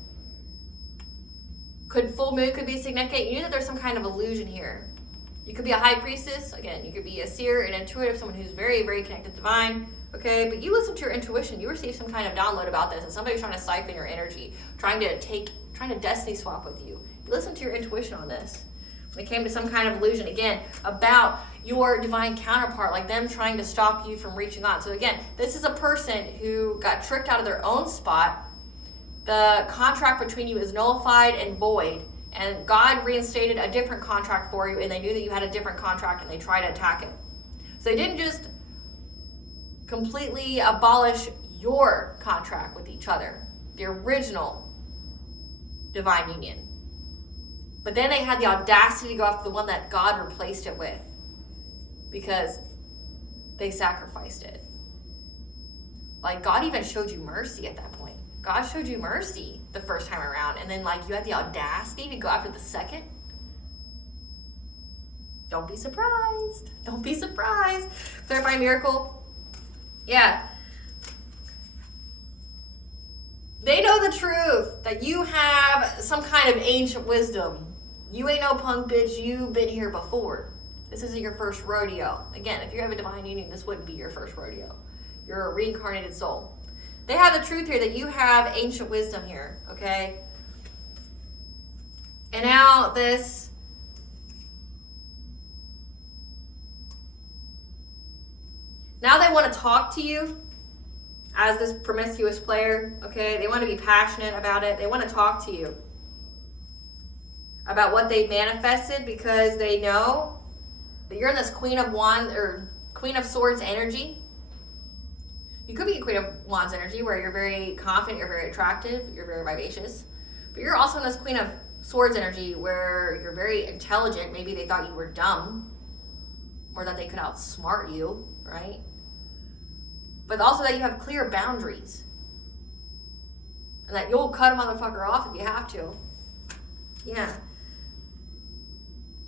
Full moon could be significant. You knew that there's some kind of illusion here. You could be a high priestess. Again, you could be a seer, an intuitive, someone who's very, very connected to divine. Okay, but you listened to your intuition. You received some kind of download about this, and somebody was trying to siphon your energy, trying to destiny swap with you. You listened to your intuition on this. When it came to some kind of illusion, again, about your divine counterpart, like them trying to stop you from reaching on. So again, this is a person who got tricked out of their own spot. The contract between you is nullified and void. And God reinstated a different contract for you, and they knew that you had a different contract, and they tried to attack it. So they didn't just completely abolish your contract with each other, the original divine union. But then they had the audacity to go after the one that God replaced it with, because they sacrificed it. Like, God even showed you mercy at that point. God showed you mercy the first time around, and then, like, you had the audacity to go after the second. Don't be surprised. Don't be surprised. Clarify miracle. Yeah. They know the truth, that you have some kind of ancient wisdom. You ain't no punk bitch. You've been here before. This isn't your first rodeo. Again, if you have a divine union, this wouldn't be your first rodeo. You're a reincarnated soul. They have the truth here that you have ancient wisdom here, okay? And now this... Now they want to talk to you as this promiscuous player, okay? They want to be passionate about it. They want to talk to you about what they manifested, because they know that you're in this Queen of Wands or Queen of Swords energy. You could be a Queen of Wands energy where you're very confident, you're very attractive, you're very vivacious. But you're also in this Queen of Swords energy where you're very intelligent. Maybe they thought you were dumb or that they could outsmart you, right? But also that you have clear boundaries and that you'll cut a motherfucker off if you have to. Yeah.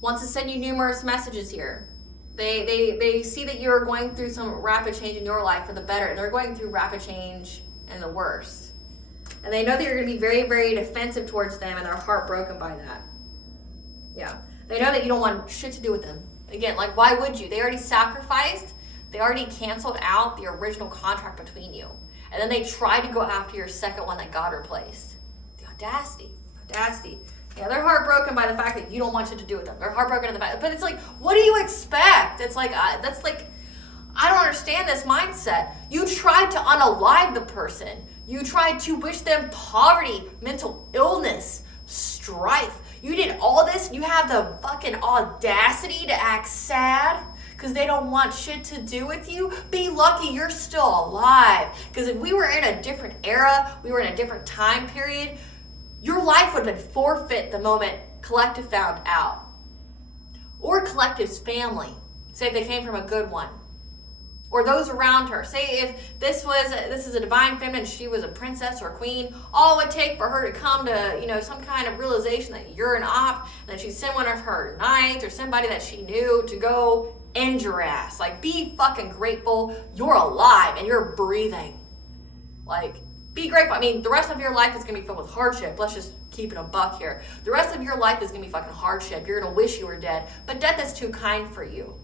Wants to send you numerous messages here. They see that you're going through some rapid change in your life for the better, and they're going through rapid change and the worst. And they know that you're going to be very, very defensive towards them, and they're heartbroken by that. Yeah. They know that you don't want shit to do with them. Again, like, why would you? They already sacrificed. They already canceled out the original contract between you. And then they tried to go after your second one that got replaced. The audacity. Yeah, they're heartbroken by the fact that you don't want shit to do with them. They're heartbroken at the fact, but it's like, what do you expect? It's like, that's like, I don't understand this mindset. You tried to unalive the person. You tried to wish them poverty, mental illness, strife. You did all this, and you have the fucking audacity to act sad because they don't want shit to do with you. Be lucky you're still alive. Because if we were in a different era, we were in a different time period, your life would have been forfeit the moment Collective found out. Or Collective's family. Say if they came from a good one. Or those around her. Say if this is a divine feminine, she was a princess or a queen, all it would take for her to come to, some kind of realization that you're an op, and that she'd send one of her knights or somebody that she knew to go end your ass. Like, be fucking grateful you're alive and you're breathing. Like, be grateful. I mean, the rest of your life is going to be filled with hardship. Let's just keep it a buck here. The rest of your life is going to be fucking hardship. You're going to wish you were dead. But death is too kind for you.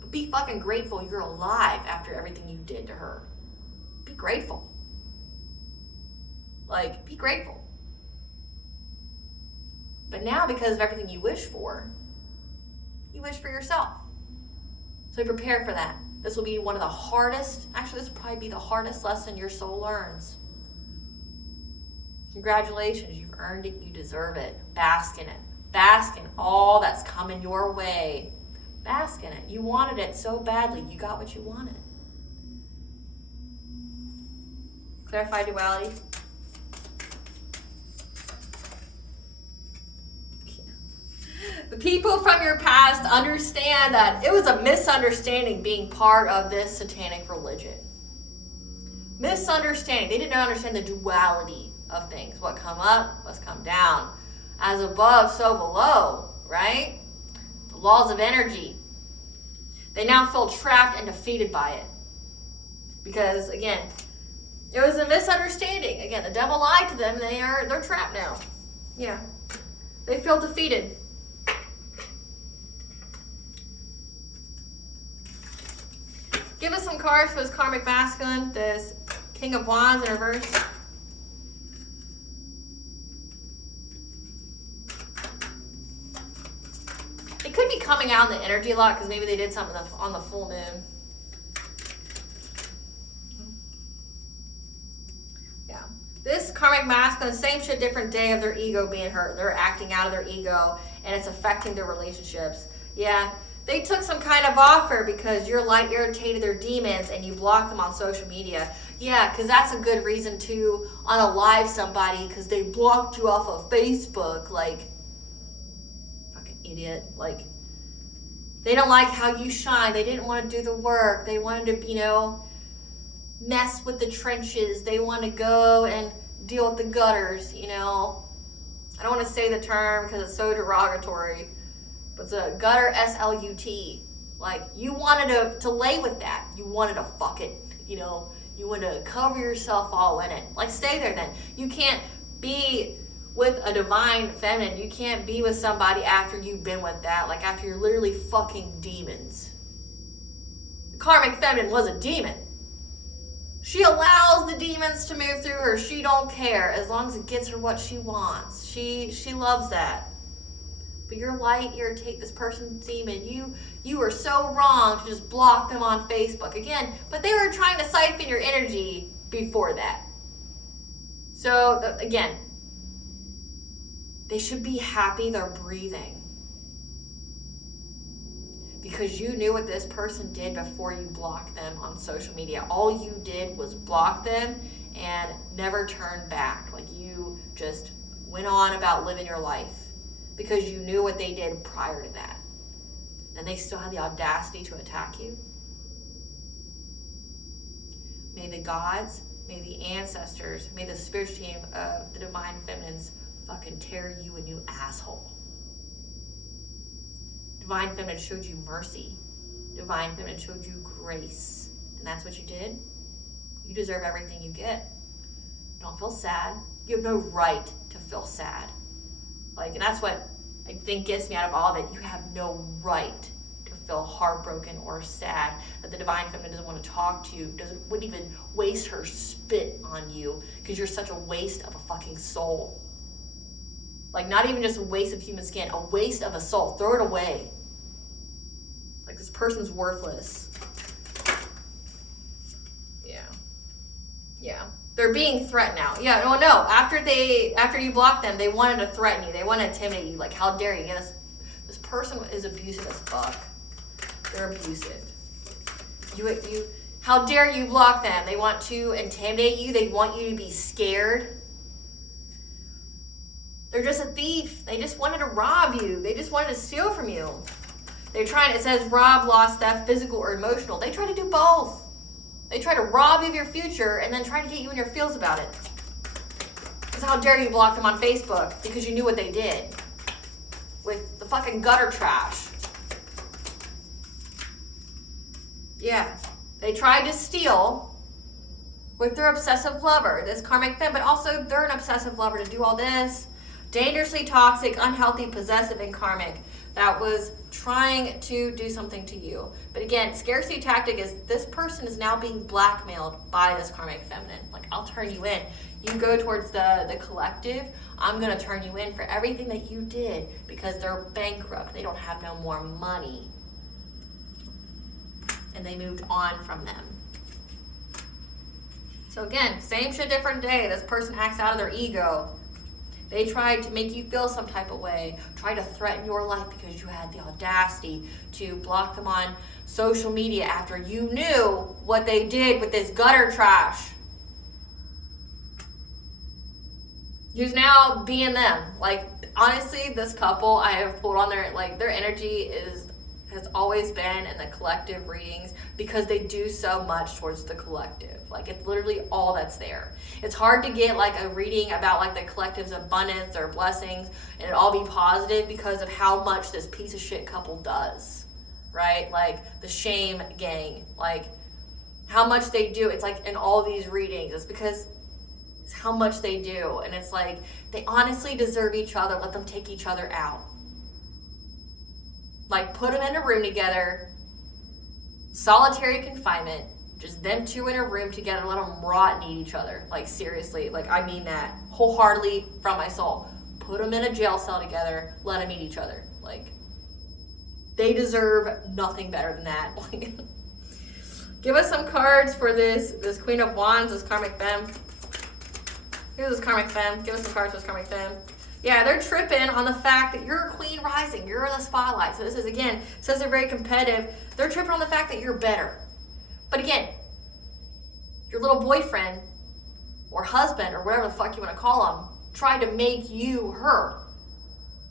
But be fucking grateful you're alive after everything you did to her. Be grateful. Like, be grateful. But now, because of everything you wish for yourself. So prepare for that. This will be one of the hardest, actually this will probably be the hardest lesson your soul learns. Congratulations, you've earned it, you deserve it. Bask in it. Bask in all that's coming your way. Bask in it. You wanted it so badly, you got what you wanted. Clarify duality. The people from your past understand that it was a misunderstanding being part of this satanic religion. Misunderstanding. They didn't understand the duality of things. What come up must come down. As above, so below, right? The laws of energy. They now feel trapped and defeated by it. Because, again, it was a misunderstanding. Again, the devil lied to them. They're trapped now. Yeah. They feel defeated. Give us some cards for this karmic masculine, this King of Wands in reverse. It could be coming out in the energy a lot because maybe they did something on the full moon. Yeah. This karmic masculine, same shit, different day of their ego being hurt. They're acting out of their ego and it's affecting their relationships. Yeah. They took some kind of offer because your light irritated their demons and you blocked them on social media. Yeah, because that's a good reason to unalive somebody because they blocked you off of Facebook. Like, fucking idiot. Like, they don't like how you shine. They didn't want to do the work. They wanted to, mess with the trenches. They want to go and deal with the gutters, I don't want to say the term because it's so derogatory. It's a gutter SLUT. Like, you wanted to lay with that. You wanted to fuck it. You wanted to cover yourself all in it. Like, stay there then. You can't be with a divine feminine, you can't be with somebody after you've been with that, like after you're literally fucking demons. The karmic feminine was a demon. She allows the demons to move through her. She don't care as long as it gets her what she wants. She loves that. But you're light, irritate this person's demon. You were so wrong to just block them on Facebook again. But they were trying to siphon your energy before that. So again, they should be happy they're breathing. Because you knew what this person did before you blocked them on social media. All you did was block them and never turned back. Like you just went on about living your life because you knew what they did prior to that. And they still had the audacity to attack you. May the gods, may the ancestors, may the spiritual team of the divine feminines fucking tear you a new asshole. Divine feminine showed you mercy. Divine feminine showed you grace. And that's what you did. You deserve everything you get. Don't feel sad. You have no right to feel sad. Like, and that's what I think gets me out of all of it. You have no right to feel heartbroken or sad that the divine feminine doesn't want to talk to you, wouldn't even waste her spit on you because you're such a waste of a fucking soul. Like, not even just a waste of human skin, a waste of a soul. Throw it away. Like, this person's worthless. Yeah. They're being threatened now. Yeah, no. After you block them, they wanted to threaten you. They want to intimidate you. Like, how dare you? Yeah, this person is abusive as fuck. They're abusive. How dare you block them? They want to intimidate you. They want you to be scared. They're just a thief. They just wanted to rob you. They just wanted to steal from you. It says rob, loss, theft, physical or emotional. They try to do both. They try to rob you of your future and then try to get you in your feels about it. Because how dare you block them on Facebook because you knew what they did with the fucking gutter trash. Yeah. They tried to steal with their obsessive lover, this karmic femme, but also they're an obsessive lover to do all this. Dangerously toxic, unhealthy, possessive, and karmic. That was trying to do something to you. But again, scarcity tactic is this person is now being blackmailed by this karmic feminine. Like, I'll turn you in. You go towards the collective, I'm going to turn you in for everything that you did because they're bankrupt. They don't have no more money. And they moved on from them. So again, same shit, different day. This person acts out of their ego. They tried to make you feel some type of way, try to threaten your life because you had the audacity to block them on social media after you knew what they did with this gutter trash. Who's now being them. Like, honestly, this couple I have pulled on their energy has always been in the collective readings because they do so much towards the collective. Like, it's literally all that's there. It's hard to get like a reading about like the collective's abundance or blessings and it all be positive because of how much this piece of shit couple does, right? Like the shame gang, like how much they do. It's like in all these readings, it's because it's how much they do. And it's like, they honestly deserve each other. Let them take each other out. Like, put them in a room together, solitary confinement, just them two in a room together, let them rot and eat each other. Like, seriously, like, I mean that wholeheartedly from my soul. Put them in a jail cell together, let them eat each other. Like, they deserve nothing better than that. Give us some cards for this Queen of Wands, this karmic femme. Here's this karmic femme. Give us some cards for this karmic femme. Yeah, they're tripping on the fact that you're a queen rising. You're in the spotlight. So this is, again, says they're very competitive. They're tripping on the fact that you're better. But again, your little boyfriend or husband or whatever the fuck you want to call him tried to make you her.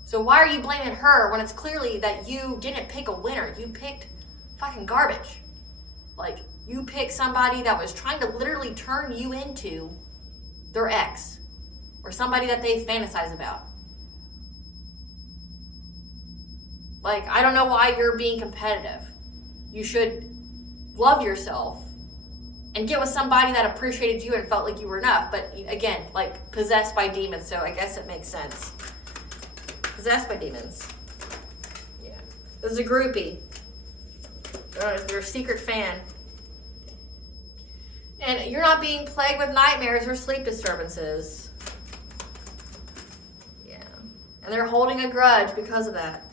So why are you blaming her when it's clearly that you didn't pick a winner? You picked fucking garbage. Like, you picked somebody that was trying to literally turn you into their ex. Or somebody that they fantasize about. Like, I don't know why you're being competitive. You should love yourself and get with somebody that appreciated you and felt like you were enough. But again, like possessed by demons, so I guess it makes sense. Possessed by demons. Yeah. This is a groupie. You're a secret fan. And you're not being plagued with nightmares or sleep disturbances. Yeah. And they're holding a grudge because of that.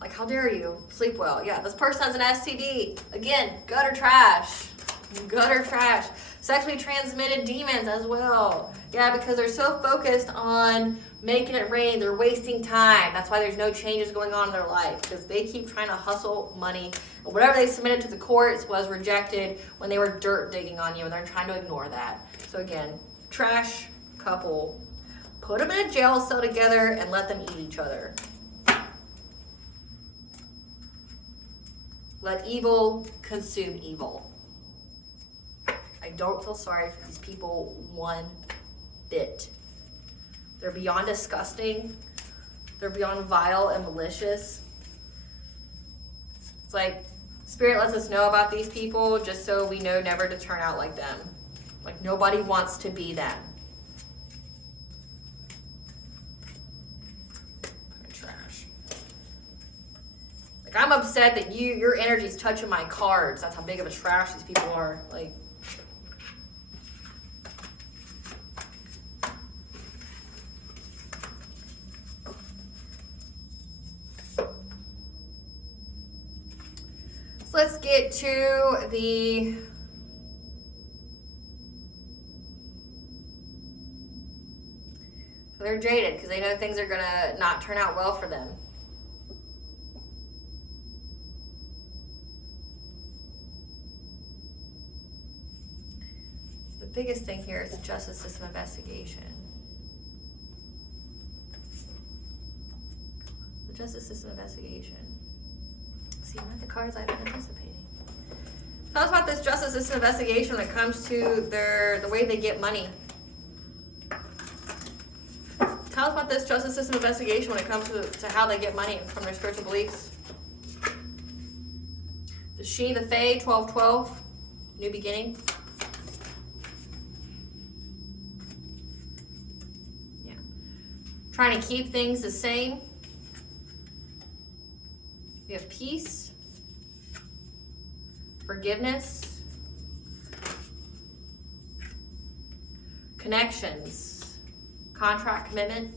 Like, how dare you sleep well? Yeah, this person has an STD. Again, gutter trash. Gutter trash. Sexually transmitted demons as well. Yeah, because they're so focused on making it rain. They're wasting time. That's why there's no changes going on in their life. Because they keep trying to hustle money. And whatever they submitted to the courts was rejected when they were dirt digging on you. And they're trying to ignore that. So again, trash couple. Put them in a jail cell together and let them eat each other. Let evil consume evil. I don't feel sorry for these people one bit. They're beyond disgusting. They're beyond vile and malicious. It's like Spirit lets us know about these people just so we know never to turn out like them. Like nobody wants to be them. Trash. Like I'm upset that your energy's touching my cards. That's how big of a trash these people are. Like. Let's get to the they're jaded because they know things are gonna not turn out well for them. The biggest thing here is the justice system investigation. The justice system investigation. See, not the cards I've been anticipating. Tell us about this justice system investigation when it comes to the way they get money. Tell us about this justice system investigation when it comes to how they get money from their spiritual beliefs. The She, the Fae, 1212, new beginning. Yeah. Trying to keep things the same. We have peace, forgiveness, connections, contract commitment,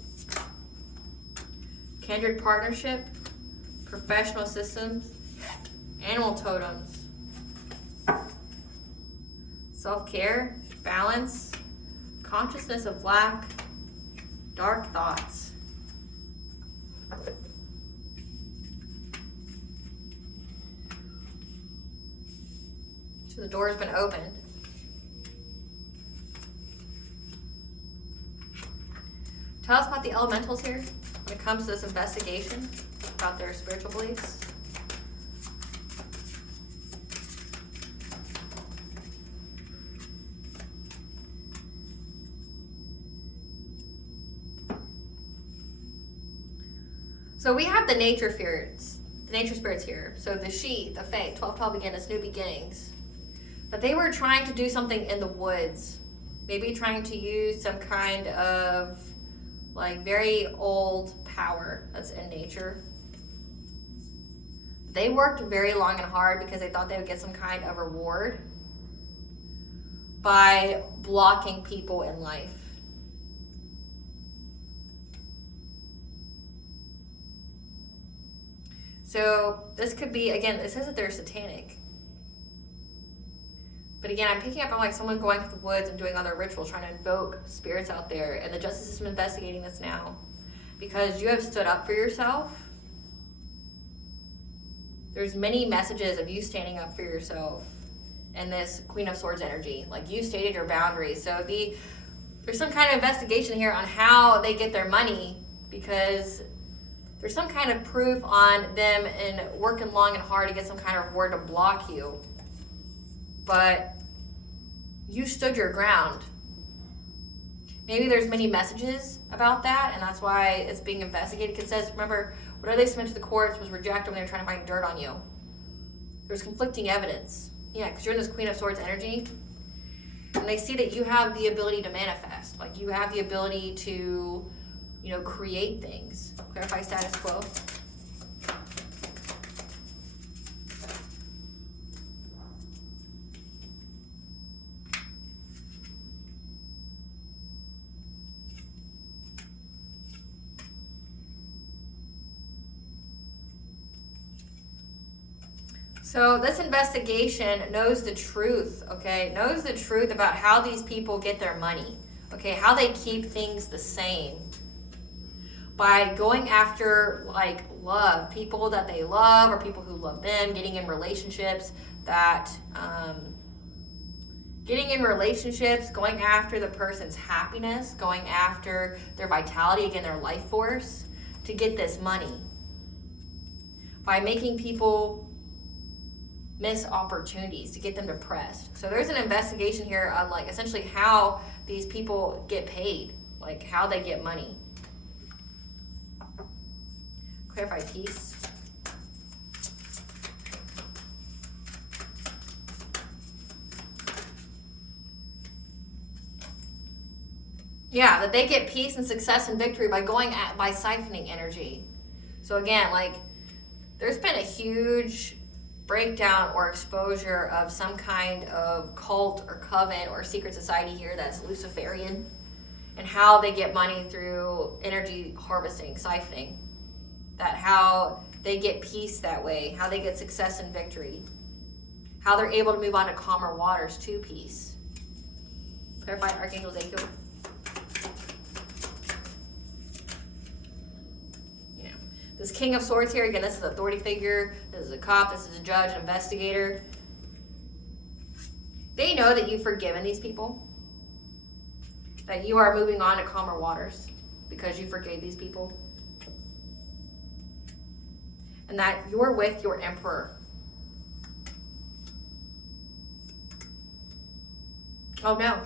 kindred partnership, professional systems, animal totems, self-care, balance, consciousness of lack, dark thoughts. The door has been opened. Tell us about the elementals here when it comes to this investigation about their spiritual beliefs. So we have the nature spirits here. So the She, the Fae, 1212 again, it's new beginnings. But they were trying to do something in the woods. Maybe trying to use some kind of like very old power that's in nature. They worked very long and hard because they thought they would get some kind of reward by blocking people in life. So this could be, again, it says that they're satanic. But again, I'm picking up on like someone going to the woods and doing other rituals, trying to invoke spirits out there. And the justice system investigating this now. Because you have stood up for yourself. There's many messages of you standing up for yourself in this Queen of Swords energy. Like you stated your boundaries. So there's some kind of investigation here on how they get their money. Because there's some kind of proof on them in working long and hard to get some kind of reward to block you. But you stood your ground. Maybe there's many messages about that, and that's why it's being investigated. It says, remember, whatever they submitted to the courts was rejected when they were trying to find dirt on you. There's conflicting evidence. Yeah, because you're in this Queen of Swords energy. And they see that you have the ability to manifest. Like, you have the ability to, you know, create things. Clarify status quo. So this investigation knows the truth, okay? Knows the truth about how these people get their money, okay? How they keep things the same by going after, like, love. People that they love or people who love them, getting in relationships that, going after the person's happiness, going after their vitality, again, their life force, to get this money. By making people miss opportunities, to get them depressed. So there's an investigation here on, like, essentially how these people get paid, like how they get money. Clarify peace. Yeah, that they get peace and success and victory by by siphoning energy. So again, like, there's been a huge breakdown or exposure of some kind of cult or coven or secret society here that's Luciferian, and how they get money through energy harvesting, siphoning. That how they get peace that way, how they get success and victory, how they're able to move on to calmer waters to peace. Clarify Archangel Ezekiel. This King of Swords here, again, this is an authority figure, this is a cop, this is a judge, an investigator. They know that you've forgiven these people, that you are moving on to calmer waters because you forgave these people, and that you're with your Emperor. Oh no,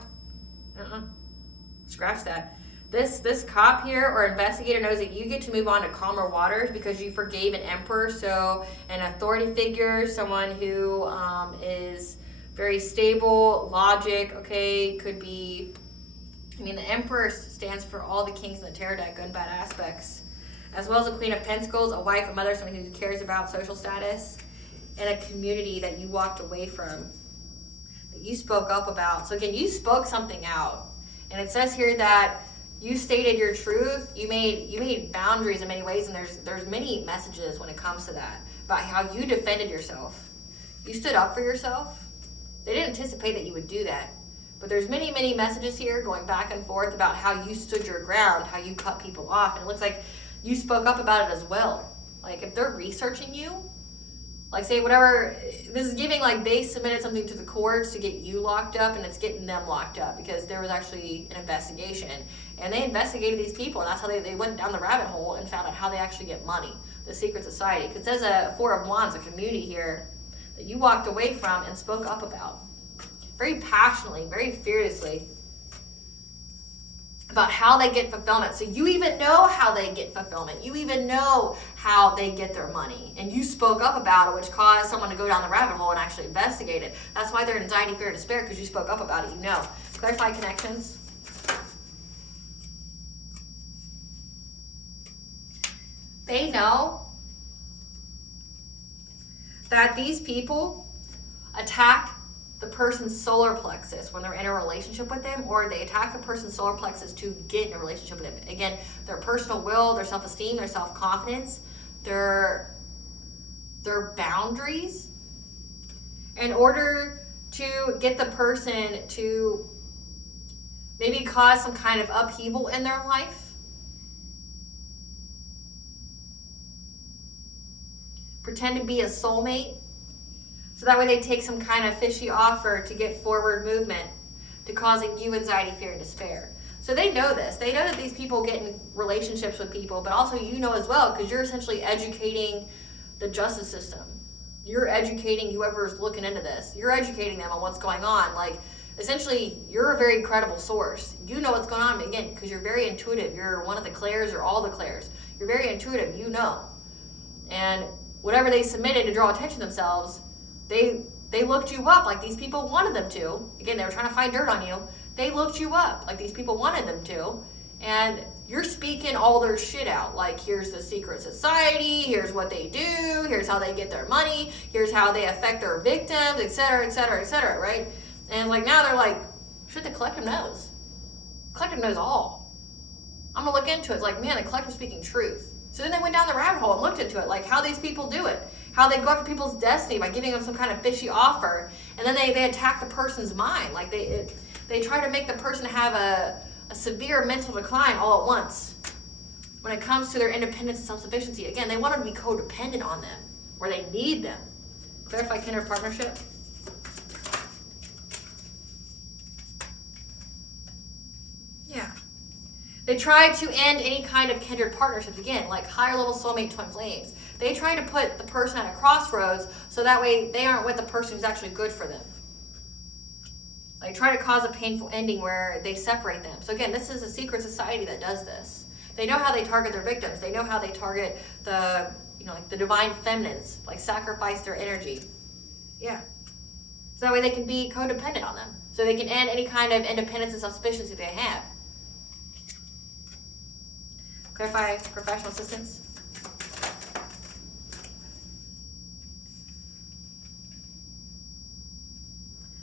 scratch that. This cop here or investigator knows that you get to move on to calmer waters because you forgave an emperor. So an authority figure, someone who is very stable, logic, okay, could be, I mean, the emperor stands for all the kings in the tarot deck, good and bad aspects, as well as the Queen of Pentacles, a wife, a mother, someone who cares about social status, and a community that you walked away from, that you spoke up about. So again, you spoke something out. And it says here that you stated your truth. You made boundaries in many ways, and there's many messages when it comes to that about how you defended yourself. You stood up for yourself. They didn't anticipate that you would do that, but there's many messages here going back and forth about how you stood your ground, how you cut people off, and it looks like you spoke up about it as well. Like, if they're researching you, like, say whatever, this is giving like they submitted something to the courts to get you locked up, and it's getting them locked up because there was actually an investigation, and they investigated these people, and that's how they went down the rabbit hole and found out how they actually get money, the secret society. Because there's a Four of Wands, a community here that you walked away from and spoke up about very passionately, very fearlessly, about how they get fulfillment. So you even know how they get fulfillment. You even know how they get their money. And you spoke up about it, which caused someone to go down the rabbit hole and actually investigate it. That's why they're in anxiety, fear, despair, because you spoke up about it, you know. Clarify connections. They know that these people attack the person's solar plexus when they're in a relationship with them, or they attack the person's solar plexus to get in a relationship with them. Again, their personal will, their self-esteem, their self-confidence, their boundaries, in order to get the person to maybe cause some kind of upheaval in their life. Pretend to be a soulmate. So that way they take some kind of fishy offer to get forward movement, to causing you anxiety, fear, and despair. So they know this. They know that these people get in relationships with people, but also you know as well, because you're essentially educating the justice system. You're educating whoever's looking into this. You're educating them on what's going on. Like, essentially, you're a very credible source. You know what's going on, again, because you're very intuitive. You're one of the clairs or all the clairs. You're very intuitive. You know. And whatever they submitted to draw attention to themselves, they They looked you up like these people wanted them to. Again, they were trying to find dirt on you. They looked you up like these people wanted them to. And you're speaking all their shit out. Like, here's the secret society, here's what they do, here's how they get their money, here's how they affect their victims, etc., etc., etc., right? And like now they're like, shit, the collective knows. Collective knows all. I'm gonna look into it. It's like, man, the collective's speaking truth. So then they went down the rabbit hole and looked into it, like how these people do it, how they go after people's destiny by giving them some kind of fishy offer, and then they attack the person's mind. Like they try to make the person have a severe mental decline all at once when it comes to their independence and self-sufficiency. Again, they want them to be codependent on them, where they need them. Clarify kindred partnership. Yeah. They try to end any kind of kindred partnerships, again, like higher level soulmate twin flames. They try to put the person at a crossroads so that way they aren't with the person who's actually good for them. They try to cause a painful ending where they separate them. So again, this is a secret society that does this. They know how they target their victims. They know how they target the, like the divine feminines, like sacrifice their energy. Yeah. So that way they can be codependent on them. So they can end any kind of independence and self-sufficiency they have. Clarify professional assistance.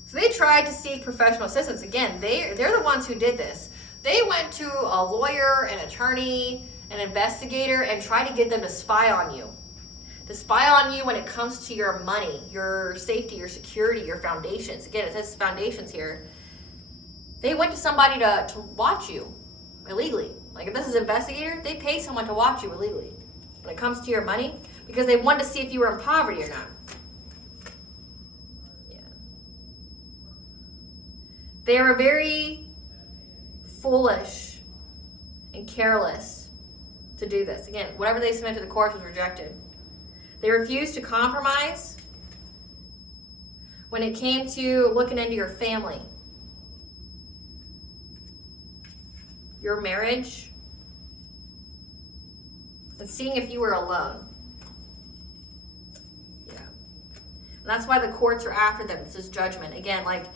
So they tried to seek professional assistance. Again, they're the ones who did this. They went to a lawyer, an attorney, an investigator, and tried to get them to spy on you. To spy on you when it comes to your money, your safety, your security, your foundations. Again, it says foundations here. They went to somebody to watch you illegally. Like if this is an investigator, they pay someone to watch you illegally when it comes to your money because they wanted to see if you were in poverty or not. They were very foolish and careless to do this. Again, whatever they submitted to the courts was rejected. They refused to compromise when it came to looking into your family, your marriage, and seeing if you were alone. Yeah. And that's why the courts are after them. This is judgment. Again, like,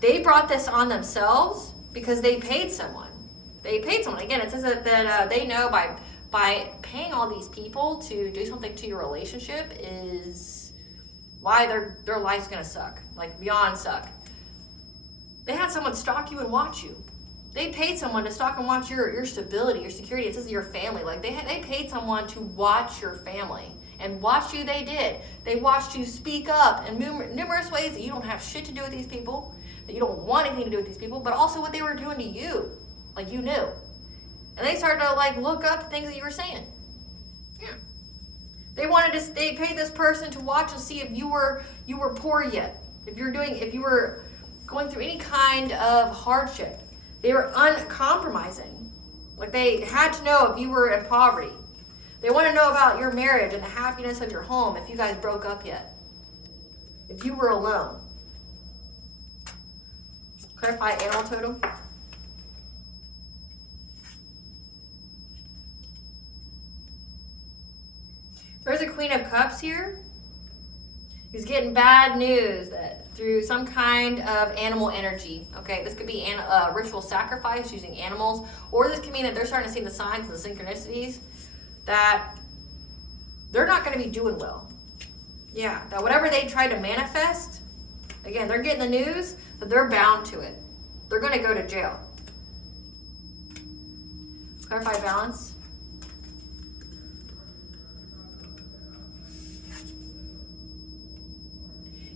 they brought this on themselves because they paid someone. They paid someone. Again, it says that they know by paying all these people to do something to your relationship is why their life's going to suck. Like, beyond suck. They had someone stalk you and watch you. They paid someone to stalk and watch your stability, your security. It says your family. Like, they paid someone to watch your family. And watch you, they did. They watched you speak up in numerous ways that you don't have shit to do with these people, that you don't want anything to do with these people, but also what they were doing to you. Like, you knew. And they started to, like, look up the things that you were saying. Yeah. They paid this person to watch and see if you were poor yet. If you were going through any kind of hardship. They were uncompromising. Like, they had to know if you were in poverty. They want to know about your marriage and the happiness of your home if you guys broke up yet. If you were alone. Clarify animal totem. There's a Queen of Cups here who's getting bad news that through some kind of animal energy. Okay, this could be ritual sacrifice using animals, or this could mean that they're starting to see the signs and the synchronicities that they're not going to be doing well. Yeah, that whatever they try to manifest, again, they're getting the news that they're bound to it. They're going to go to jail. Clarify balance.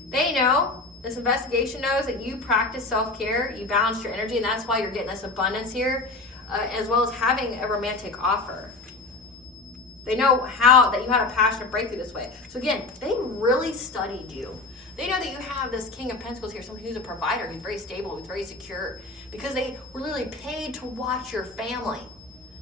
They know, this investigation knows that you practice self-care, you balance your energy, and that's why you're getting this abundance here, as well as having a romantic offer. They know that you had a passionate breakthrough this way. So again, they really studied you. They know that you have this King of Pentacles here, someone who's a provider, who's very stable, who's very secure, because they were literally paid to watch your family,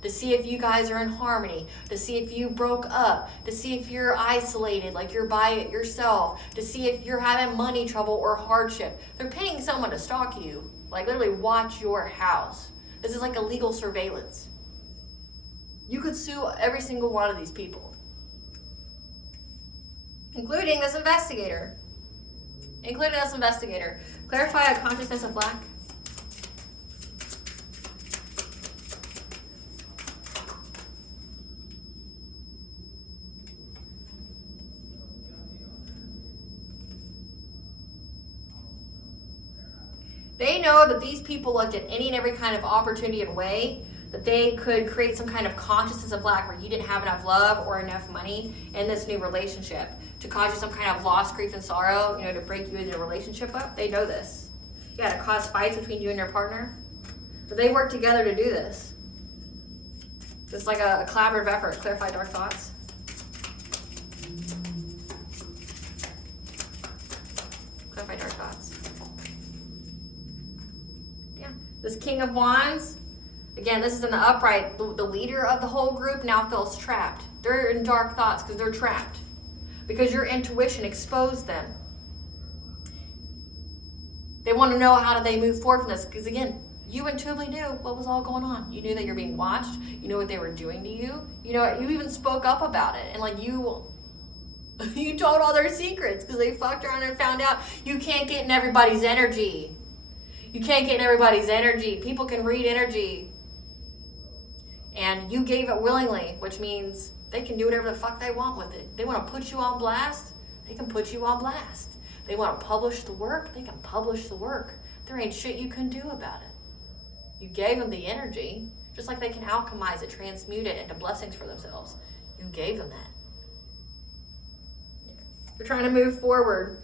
to see if you guys are in harmony, to see if you broke up, to see if you're isolated, like you're by it yourself, to see if you're having money trouble or hardship. They're paying someone to stalk you, like literally watch your house. This is like a legal surveillance. You could sue every single one of these people, including this investigator. Included as investigator. Clarify a consciousness of lack. They know that these people looked at any and every kind of opportunity and way that they could create some kind of consciousness of lack where you didn't have enough love or enough money in this new relationship to cause you some kind of loss, grief, and sorrow, to break you in your relationship up. They know this. Yeah, to cause fights between you and your partner. But they work together to do this. It's like a collaborative effort. Clarify dark thoughts. Clarify dark thoughts. This King of Wands, again, this is in the upright. The leader of the whole group now feels trapped. They're in dark thoughts because they're trapped. Because your intuition exposed them. They want to know how do they move forward from this. Because again, you intuitively knew what was all going on. You knew that you're being watched. You knew what they were doing to you. You even spoke up about it. And you told all their secrets because they fucked around and found out you can't get in everybody's energy. You can't get in everybody's energy. People can read energy. And you gave it willingly, which means they can do whatever the fuck they want with it. They want to put you on blast, they can put you on blast. They want to publish the work, they can publish the work. There ain't shit you can do about it. You gave them the energy, just like they can alchemize it, transmute it into blessings for themselves. You gave them that. They're trying to move forward.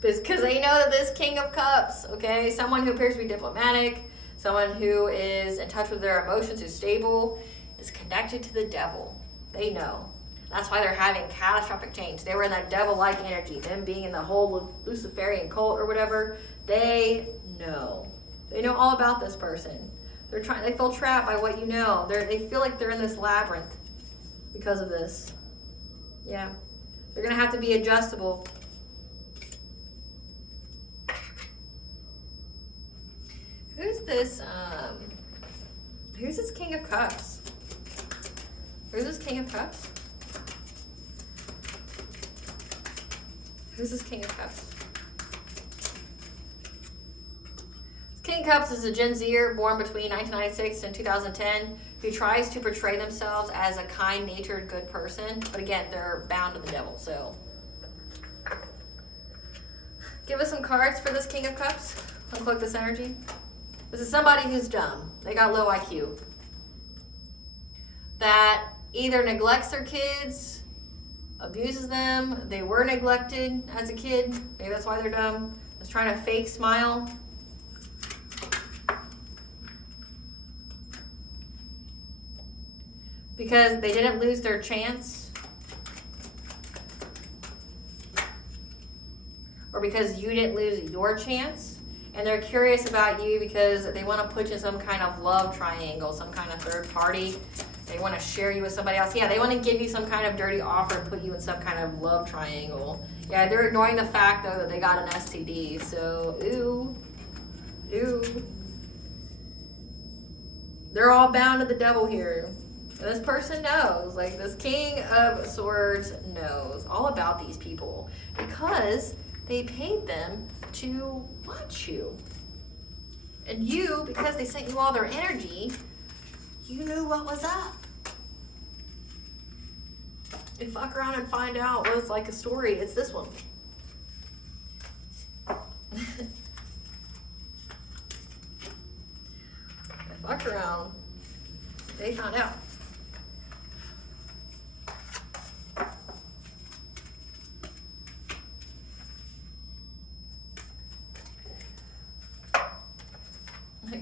Because they know that this King of Cups, okay, someone who appears to be diplomatic, someone who is in touch with their emotions, who's stable, is connected to the devil. They know. That's why they're having catastrophic change. They were in that devil-like energy, them being in the whole Luciferian cult or whatever. They know. They know all about this person. They feel trapped by what you know. They feel like they're in this labyrinth because of this. Yeah. They're going to have to be adjustable. Who's this King of Cups? Who's this King of Cups? Who's this King of Cups? This King of Cups is a Gen Zer born between 1996 and 2010 who tries to portray themselves as a kind-natured, good person. But again, they're bound to the devil, so. Give us some cards for this King of Cups. Uncloak this energy. This is somebody who's dumb. They got low IQ. That either neglects their kids, abuses them, they were neglected as a kid, maybe that's why they're dumb, was trying to fake smile. Because they didn't lose their chance. Or because you didn't lose your chance. And they're curious about you because they want to put you in some kind of love triangle, some kind of third party. They want to share you with somebody else. Yeah, they want to give you some kind of dirty offer and put you in some kind of love triangle. Yeah, they're ignoring the fact, though, that they got an STD. So, ooh. They're all bound to the devil here. And this person knows, this King of Swords knows all about these people because they paid them to watch you. And you, because they sent you all their energy, you knew what was up. They fuck around and find out what it's like a story. It's this one. They fucked around. They found out.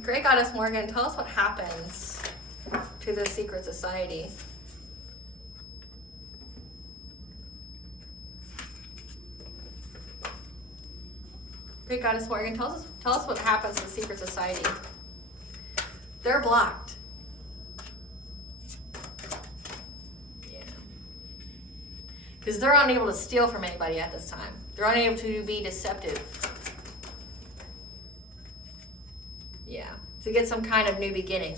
Great Goddess Morgan, tell us what happens to the secret society. Great Goddess Morgan, tell us what happens to the secret society. They're blocked. Yeah. Because they're unable to steal from anybody at this time. They're unable to be deceptive. Yeah, to get some kind of new beginning.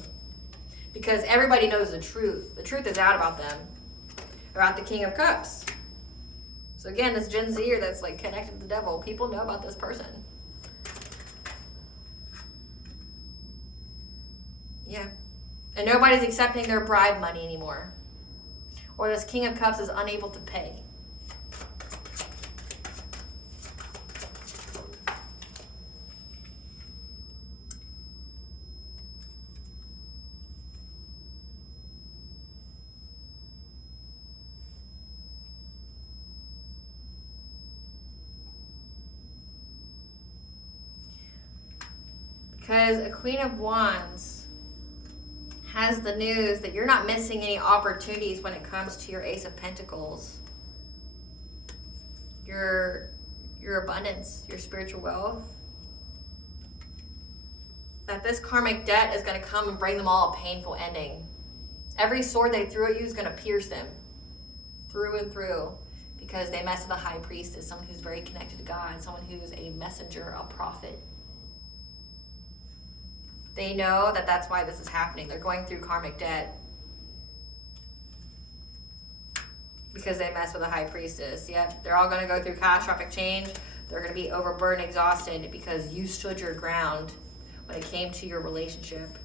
Because everybody knows the truth. The truth is out about them. About the King of Cups. So again, this Gen Zer that's like connected to the devil, people know about this person. Yeah. And nobody's accepting their bribe money anymore. Or this King of Cups is unable to pay. Because a Queen of Wands has the news that you're not missing any opportunities when it comes to your Ace of Pentacles. Your abundance, your spiritual wealth. That this karmic debt is going to come and bring them all a painful ending. Every sword they threw at you is going to pierce them through and through, because they mess with a high priestess, someone who's very connected to God, someone who's a messenger, a prophet. They know that that's why this is happening. They're going through karmic debt because they mess with a high priestess. Yep, they're all going to go through catastrophic change. They're going to be overburdened, exhausted, because you stood your ground when it came to your relationship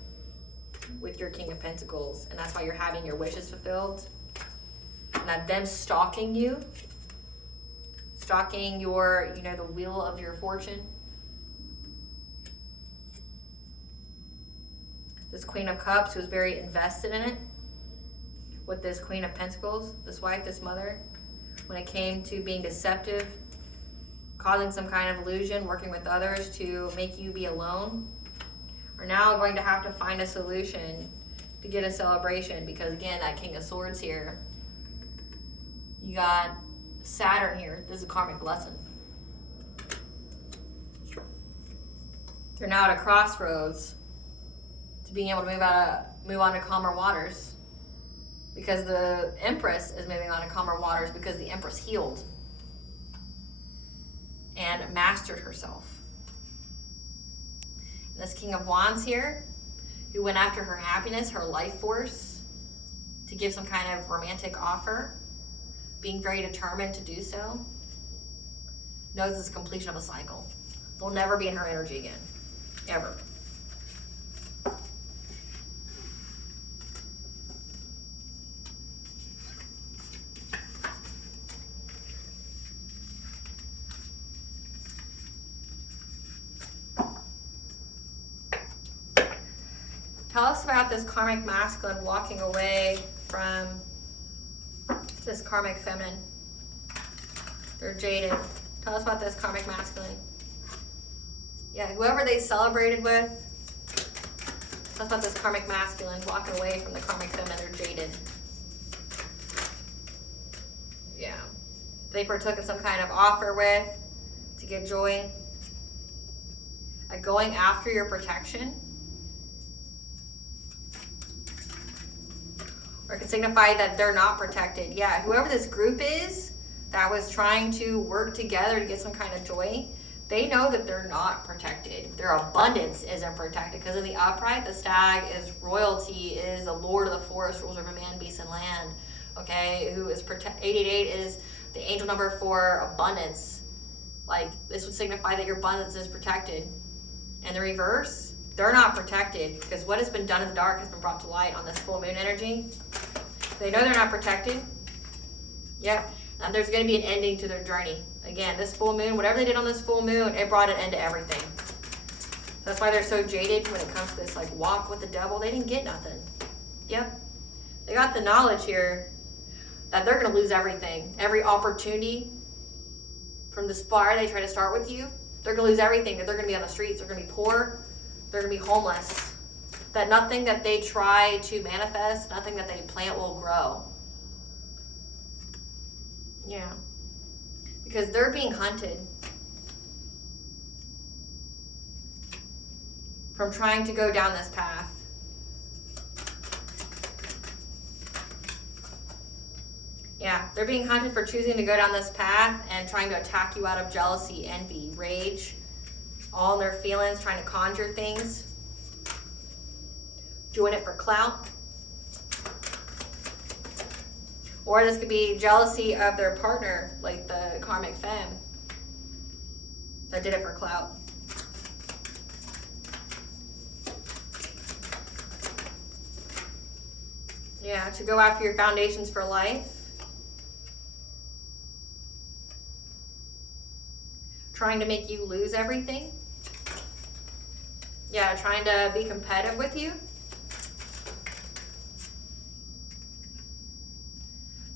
with your King of Pentacles. And that's why you're having your wishes fulfilled. And that them stalking you, stalking your, the wheel of your fortune. This Queen of Cups, who's very invested in it, with this Queen of Pentacles, this wife, this mother, when it came to being deceptive, causing some kind of illusion, working with others to make you be alone, are now going to have to find a solution to get a celebration. Because again, that King of Swords here, you got Saturn here. This is a karmic lesson. They're now at a crossroads to being able to move on to calmer waters, because the Empress is moving on to calmer waters, because the Empress healed and mastered herself. And this King of Wands here, who went after her happiness, her life force, to give some kind of romantic offer, being very determined to do so, knows it's the completion of a cycle. They'll never be in her energy again, ever. Tell us about this karmic masculine walking away from this karmic feminine. They're jaded. Tell us about this karmic masculine. Yeah, whoever they celebrated with. Tell us about this karmic masculine walking away from the karmic feminine. They're jaded. Yeah. They partook in some kind of offer with to get joy. Going after your protection. Or it can signify that they're not protected. Yeah, whoever this group is that was trying to work together to get some kind of joy, they know that they're not protected. Their abundance isn't protected. Because in the upright, the stag is royalty, is the lord of the forest, rules over man, beast, and land. Okay, who is 888 is the angel number for abundance. Like, this would signify that your abundance is protected. And the reverse, they're not protected, because what has been done in the dark has been brought to light on this full moon energy. They know they're not protected. Yep. And there's going to be an ending to their journey. Again, this full moon, whatever they did on this full moon, it brought an end to everything. That's why they're so jaded when it comes to this like walk with the devil. They didn't get nothing. Yep. They got the knowledge here that they're going to lose everything. Every opportunity from this fire they try to start with you, they're going to lose everything. That they're going to be on the streets. They're going to be poor. They're going to be homeless. That nothing that they try to manifest, nothing that they plant will grow. Yeah. Because they're being hunted from trying to go down this path. Yeah, they're being hunted for choosing to go down this path and trying to attack you out of jealousy, envy, rage, all in their feelings, trying to conjure things, doing it for clout, Or this could be jealousy of their partner, like the karmic femme that did it for clout. Yeah, to go after your foundations for life. Trying to make you lose everything. Yeah, trying to be competitive with you.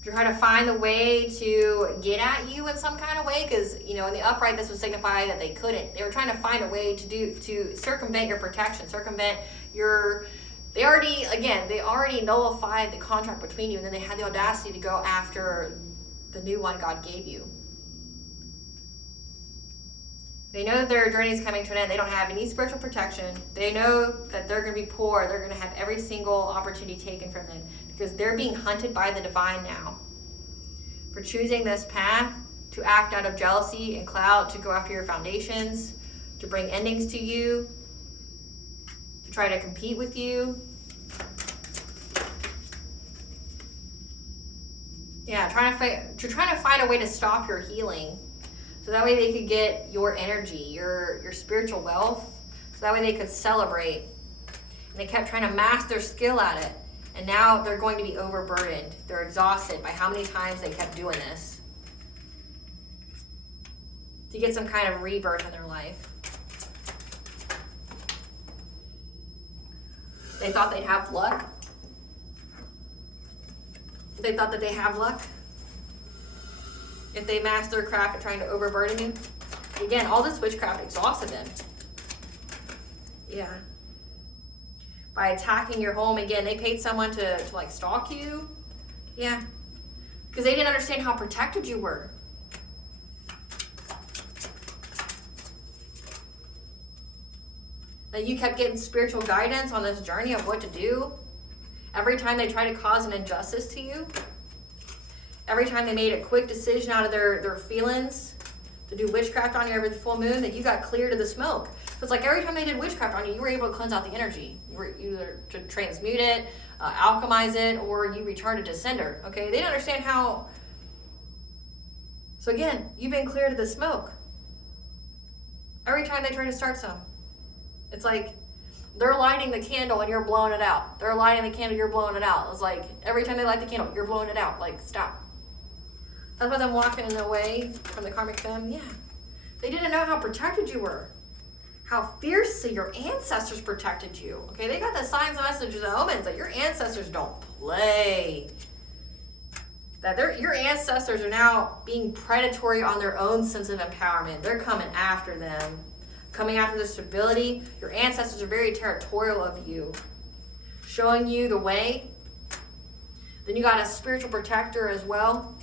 Try to find a way to get at you in some kind of way, because in the upright this would signify that they couldn't. They were trying to find a way to circumvent your protection, circumvent your. They already nullified the contract between you, and then they had the audacity to go after the new one God gave you. They know that their journey is coming to an end. They don't have any spiritual protection. They know that they're going to be poor. They're going to have every single opportunity taken from them because they're being hunted by the divine now for choosing this path to act out of jealousy and clout, to go after your foundations, to bring endings to you, to try to compete with you. Yeah, trying to find a way to stop your healing. So that way they could get your energy, your spiritual wealth. So that way they could celebrate. And they kept trying to master their skill at it. And now they're going to be overburdened. They're exhausted by how many times they kept doing this. To get some kind of rebirth in their life. They thought they'd have luck. They thought that they have luck. If they master their craft at trying to overburden you. Again, all this witchcraft exhausted them. Yeah. By attacking your home, again, they paid someone to stalk you. Yeah. Because they didn't understand how protected you were. That you kept getting spiritual guidance on this journey of what to do. Every time they try to cause an injustice to you. Every time they made a quick decision out of their feelings to do witchcraft on you every full moon, that you got cleared of the smoke. So it's like every time they did witchcraft on you, you were able to cleanse out the energy. You were either to transmute it, alchemize it, or you returned it to sender. Okay, they didn't understand how. So again, you've been cleared of the smoke. Every time they try to start some, it's like they're lighting the candle and you're blowing it out. They're lighting the candle, you're blowing it out. It's like every time they light the candle, you're blowing it out. Like, stop. That's why them walking away from the karmic femme. Yeah. They didn't know how protected you were. How fiercely your ancestors protected you. Okay, they got the signs, messages, and omens that your ancestors don't play. That your ancestors are now being predatory on their own sense of empowerment. They're coming after them. Coming after the stability. Your ancestors are very territorial of you. Showing you the way. Then you got a spiritual protector as well.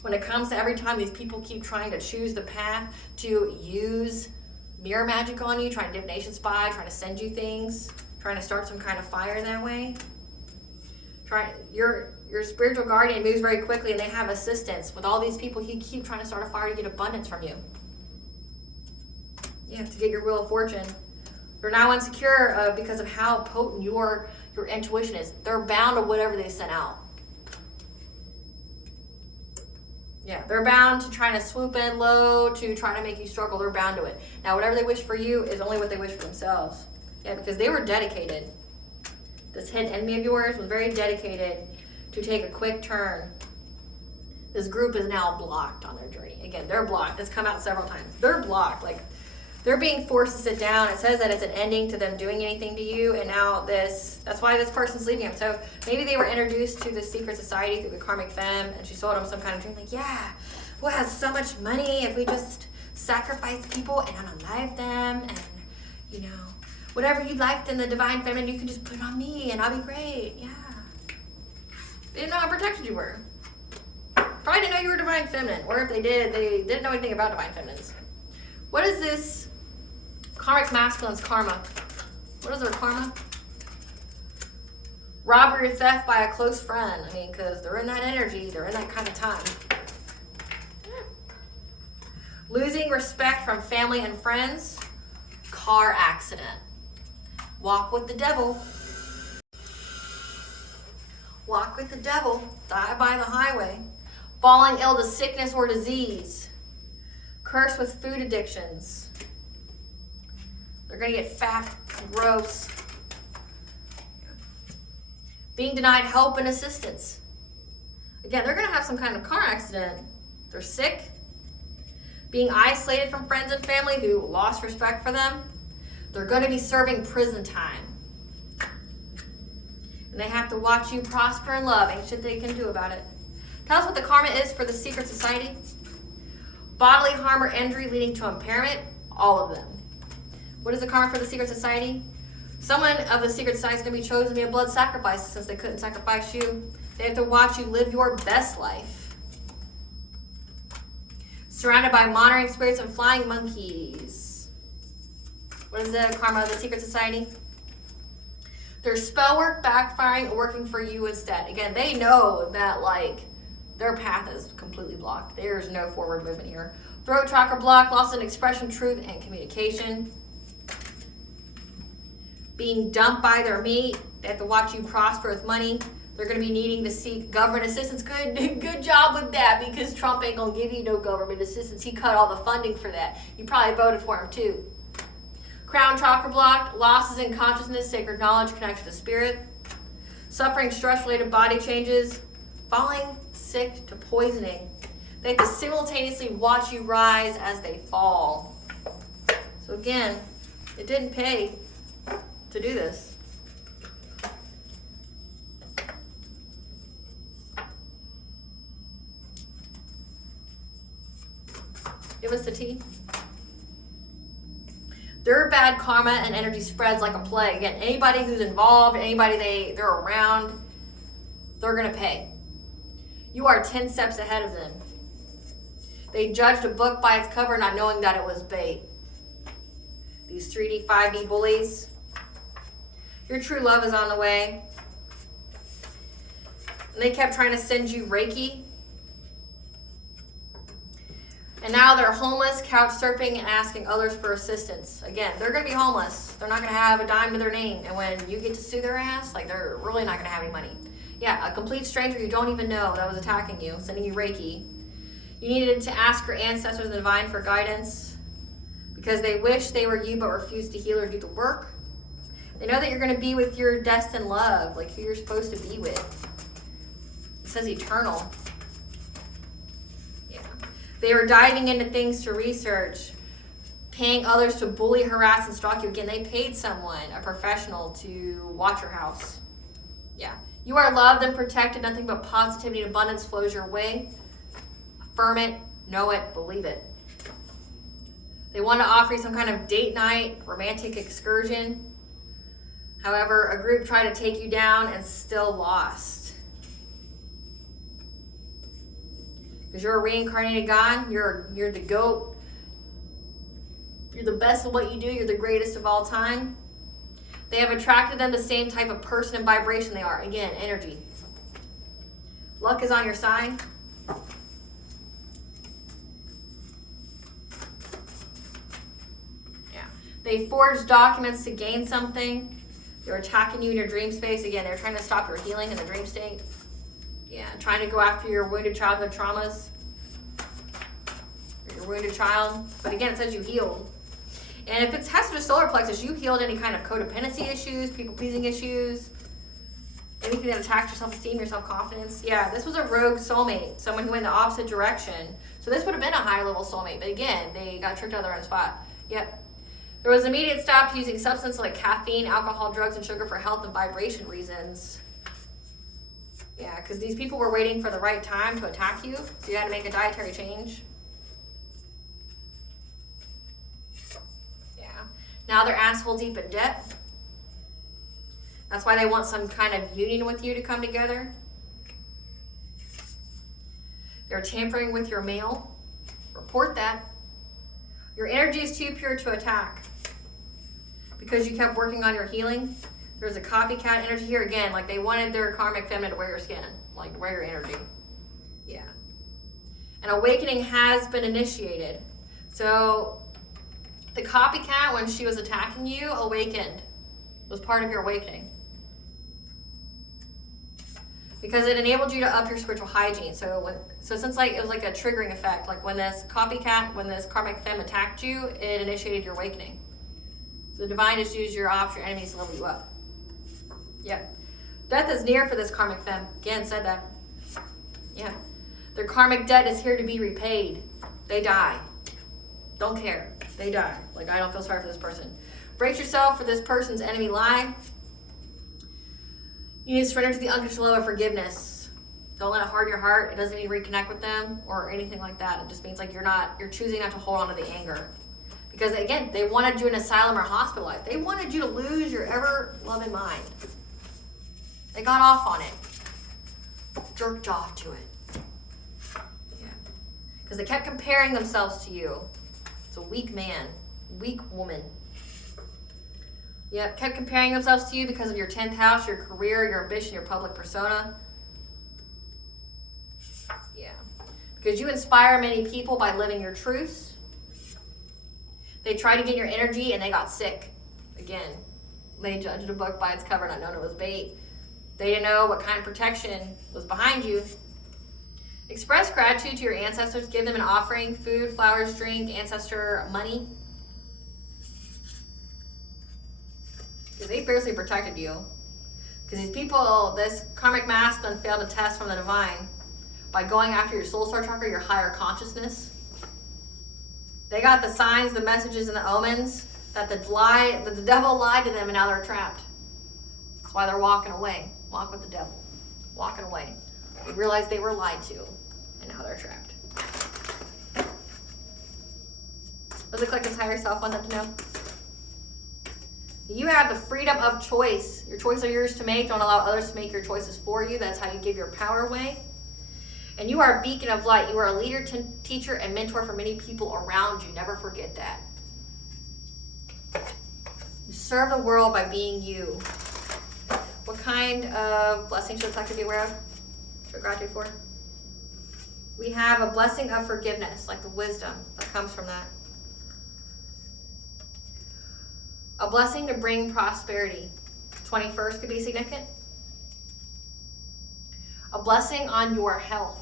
When it comes to every time these people keep trying to choose the path to use mirror magic on you, trying to divination spy, trying to send you things, trying to start some kind of fire that way. Your spiritual guardian moves very quickly and they have assistance with all these people who keep trying to start a fire to get abundance from you. Yeah, to get your wheel of fortune. They're now insecure because of how potent your intuition is. They're bound to whatever they sent out. Yeah, they're bound to trying to swoop in low, to try to make you struggle. They're bound to it. Now, whatever they wish for you is only what they wish for themselves. Yeah, because they were dedicated. This hidden enemy of yours was very dedicated to take a quick turn. This group is now blocked on their journey. Again, they're blocked. It's come out several times. They're blocked. Like, they're being forced to sit down. It says that it's an ending to them doing anything to you, and now that's why this person's leaving them. So maybe they were introduced to the secret society through the karmic femme, and she sold them some kind of dream, like, yeah, we'll have so much money if we just sacrifice people and unalive them, and, whatever you liked in the divine feminine, you can just put it on me, and I'll be great, yeah. They didn't know how protected you were. Probably didn't know you were divine feminine, or if they did, they didn't know anything about divine feminines. What is this karmic masculine's karma? What is their karma? Robbery or theft by a close friend. I mean, because they're in that energy. They're in that kind of time. Losing respect from family and friends. Car accident. Walk with the devil. walk with the devil, die by the highway, falling ill to sickness or disease, cursed with food addictions. They're going to get fat, gross. Being denied help and assistance. Again, they're going to have some kind of car accident. They're sick. Being isolated from friends and family who lost respect for them. They're going to be serving prison time. And they have to watch you prosper in love. Ain't shit they can do about it. Tell us what the karma is for the secret society. Bodily harm or injury leading to impairment. All of them. What is the karma for the secret society? Someone of the secret society is going to be chosen to be a blood sacrifice since they couldn't sacrifice you. They have to watch you live your best life. Surrounded by monitoring spirits and flying monkeys. What is the karma of the secret society? There's spell work backfiring and working for you instead. Again, they know that like their path is completely blocked. There's no forward movement here. Throat chakra block, loss in expression, truth, and communication. Being dumped by their mate. They have to watch you prosper with money. They're going to be needing to seek government assistance. Good job with that, because Trump ain't going to give you no government assistance. He cut all the funding for that. You probably voted for him too. Crown chakra blocked, losses in consciousness, sacred knowledge, connection to spirit. Suffering stress-related body changes. Falling sick to poisoning. They have to simultaneously watch you rise as they fall. So again, it didn't pay to do this. Give us the tea. Their bad karma and energy spreads like a plague. Again, anybody who's involved, anybody they're around, they're going to pay. You are 10 steps ahead of them. They judged a book by its cover not knowing that it was bait. These 3D, 5D bullies. Your true love is on the way. And they kept trying to send you Reiki. And now they're homeless, couch surfing, and asking others for assistance. Again, they're going to be homeless. They're not going to have a dime to their name. And when you get to sue their ass, like they're really not going to have any money. Yeah, a complete stranger you don't even know that was attacking you, sending you Reiki. You needed to ask your ancestors and the divine for guidance because they wish they were you but refused to heal or do the work. They know that you're going to be with your destined love, like who you're supposed to be with. It says eternal. They were diving into things to research, paying others to bully, harass, and stalk you. Again, they paid someone, a professional, to watch your house. Yeah. You are loved and protected. Nothing but positivity and abundance flows your way. Affirm it, know it, believe it. They want to offer you some kind of date night, romantic excursion. However, a group tried to take you down and still lost. Because you're a reincarnated God, you're the GOAT. You're the best at what you do, you're the greatest of all time. They have attracted them the same type of person and vibration they are. Again, energy. Luck is on your side. Yeah. They forged documents to gain something. They're attacking you in your dream space. Again, they're trying to stop your healing in the dream state. Yeah, trying to go after your wounded childhood traumas. Your wounded child. But again, it says you healed. And if it has to do with solar plexus, you healed any kind of codependency issues, people-pleasing issues, anything that attacked your self-esteem, your self-confidence. Yeah, this was a rogue soulmate, someone who went the opposite direction. So this would have been a high-level soulmate. But again, they got tricked out of their own spot. Yep. There was immediate stop to using substances like caffeine, alcohol, drugs, and sugar for health and vibration reasons. Yeah, because these people were waiting for the right time to attack you, so you had to make a dietary change. Yeah. Now they're asshole deep in debt. That's why they want some kind of union with you to come together. They're tampering with your mail. Report that. Your energy is too pure to attack. Because you kept working on your healing. There's a copycat energy here again, like they wanted their karmic feminine to wear your skin, like to wear your energy. Yeah. An awakening has been initiated. So the copycat, when she was attacking you, awakened. Was part of your awakening. because it enabled you to up your spiritual hygiene. So since like it was like a triggering effect, like when this karmic femme attacked you, it initiated your awakening. So the divine just used your ops, your enemies to level you up. Yep. Death is near for this karmic femme. Again, said that. Yeah. Their karmic debt is here to be repaid. They die. Don't care. They die. Like, I don't feel sorry for this person. Brace yourself for this person's enemy lie. You need to surrender to the unconditional love of forgiveness. Don't let it harden your heart. It doesn't mean reconnect with them or anything like that. It just means like you're choosing not to hold on to the anger. Because again, they wanted you in asylum or hospital life. They wanted you to lose your ever-loving mind. They got off on it. Jerked off to it. Yeah. Because they kept comparing themselves to you. It's a weak man, weak woman. Yep, kept comparing themselves to you because of your 10th house, your career, your ambition, your public persona. Yeah. Because you inspire many people by living your truths. They tried to get your energy and they got sick. Again, they judged a book by its cover, not knowing it was bait. They didn't know what kind of protection was behind you. Express gratitude to your ancestors. Give them an offering, food, flowers, drink, ancestor money. Because they fiercely protected you. Because these people, this karmic masculine failed a test from the divine by going after your soul star chakra, your higher consciousness. They got the signs, the messages, and the omens that the devil lied to them, and now they're trapped. That's why they're walking away. Walk with the devil. Walking away. They realized they were lied to, and now they're trapped. What the collective's higher self want them to know? You have the freedom of choice. Your choices are yours to make. Don't allow others to make your choices for you. That's how you give your power away. And you are a beacon of light. You are a leader, teacher, and mentor for many people around you. Never forget that. You serve the world by being you. What kind of blessing should the collective be aware of? Show gratitude for? We have a blessing of forgiveness, like the wisdom that comes from that. A blessing to bring prosperity. 21st could be significant. A blessing on your health.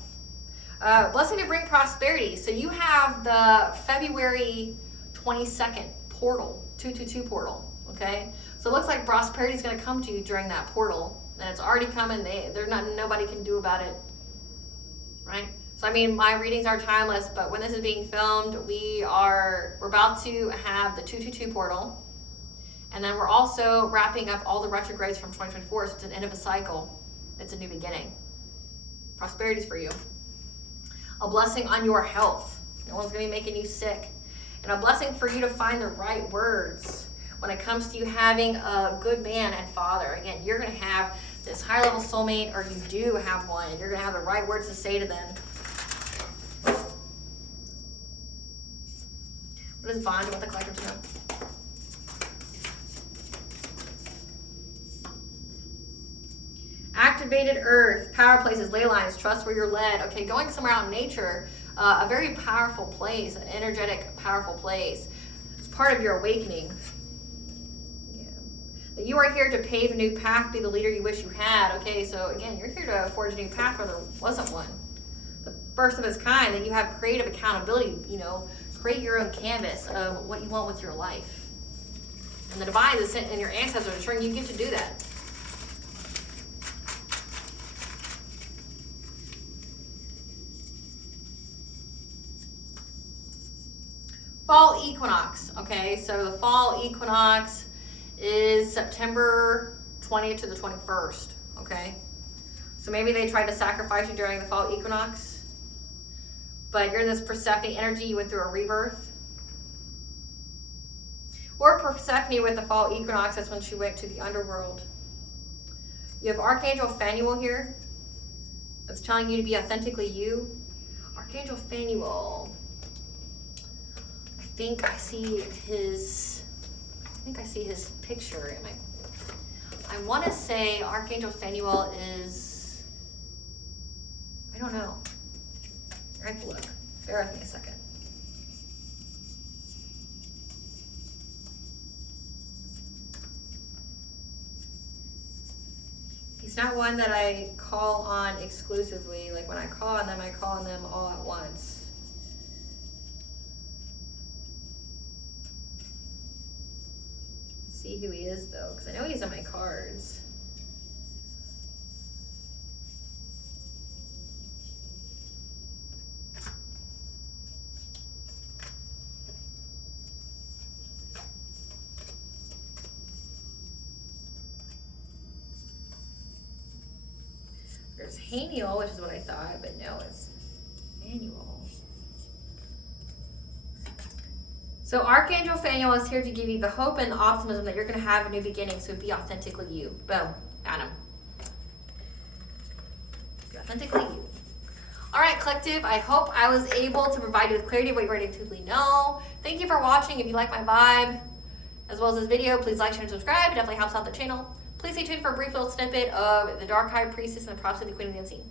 A blessing to bring prosperity. So you have the February 22nd portal, 222 portal, okay? So it looks like prosperity is going to come to you during that portal, and it's already coming. Nobody can do about it, right? So I mean, my readings are timeless, but when this is being filmed, we're about to have the 222 portal. And then we're also wrapping up all the retrogrades from 2024. So it's an end of a cycle. It's a new beginning. Prosperity's for you. A blessing on your health. No one's going to be making you sick. And a blessing for you to find the right words when it comes to you having a good man and father. Again, you're going to have this high level soulmate, or you do have one. You're going to have the right words to say to them. What does Vaughn want the collective to know? Activated earth, power places, ley lines, trust where you're led. Okay, going somewhere out in nature, a very powerful place, an energetic, powerful place. It's part of your awakening. Yeah. That you are here to pave a new path, be the leader you wish you had. Okay, so again, you're here to forge a new path where there wasn't one. The first of its kind, that you have creative accountability, create your own canvas of what you want with your life. And the divine is sent in your ancestors ensuring you get to do that. Fall equinox, okay, so the fall equinox is September 20th to the 21st, okay? So maybe they tried to sacrifice you during the fall equinox, but you're in this Persephone energy, you went through a rebirth. Or Persephone with the fall equinox, that's when she went to the underworld. You have Archangel Phanuel here, that's telling you to be authentically you. Archangel Phanuel. I think I see his picture. I want to say Archangel Phanuel is, I don't know. I have to look. Bear with me a second. He's not one that I call on exclusively. Like when I call on them all at once. Let's see who he is though, because I know he's on my cards. There's Haniel, which is what I thought, but no, it's Manuel. So Archangel Phanuel is here to give you the hope and the optimism that you're going to have a new beginning. So be authentically you. Boom. Got him. Be authentically you. All right, collective. I hope I was able to provide you with clarity of what you already intuitively know. Thank you for watching. If you like my vibe, as well as this video, please like, share, and subscribe. It definitely helps out the channel. Please stay tuned for a brief little snippet of the Dark High Priestess and the Prophecy of the Queen of the Unseen.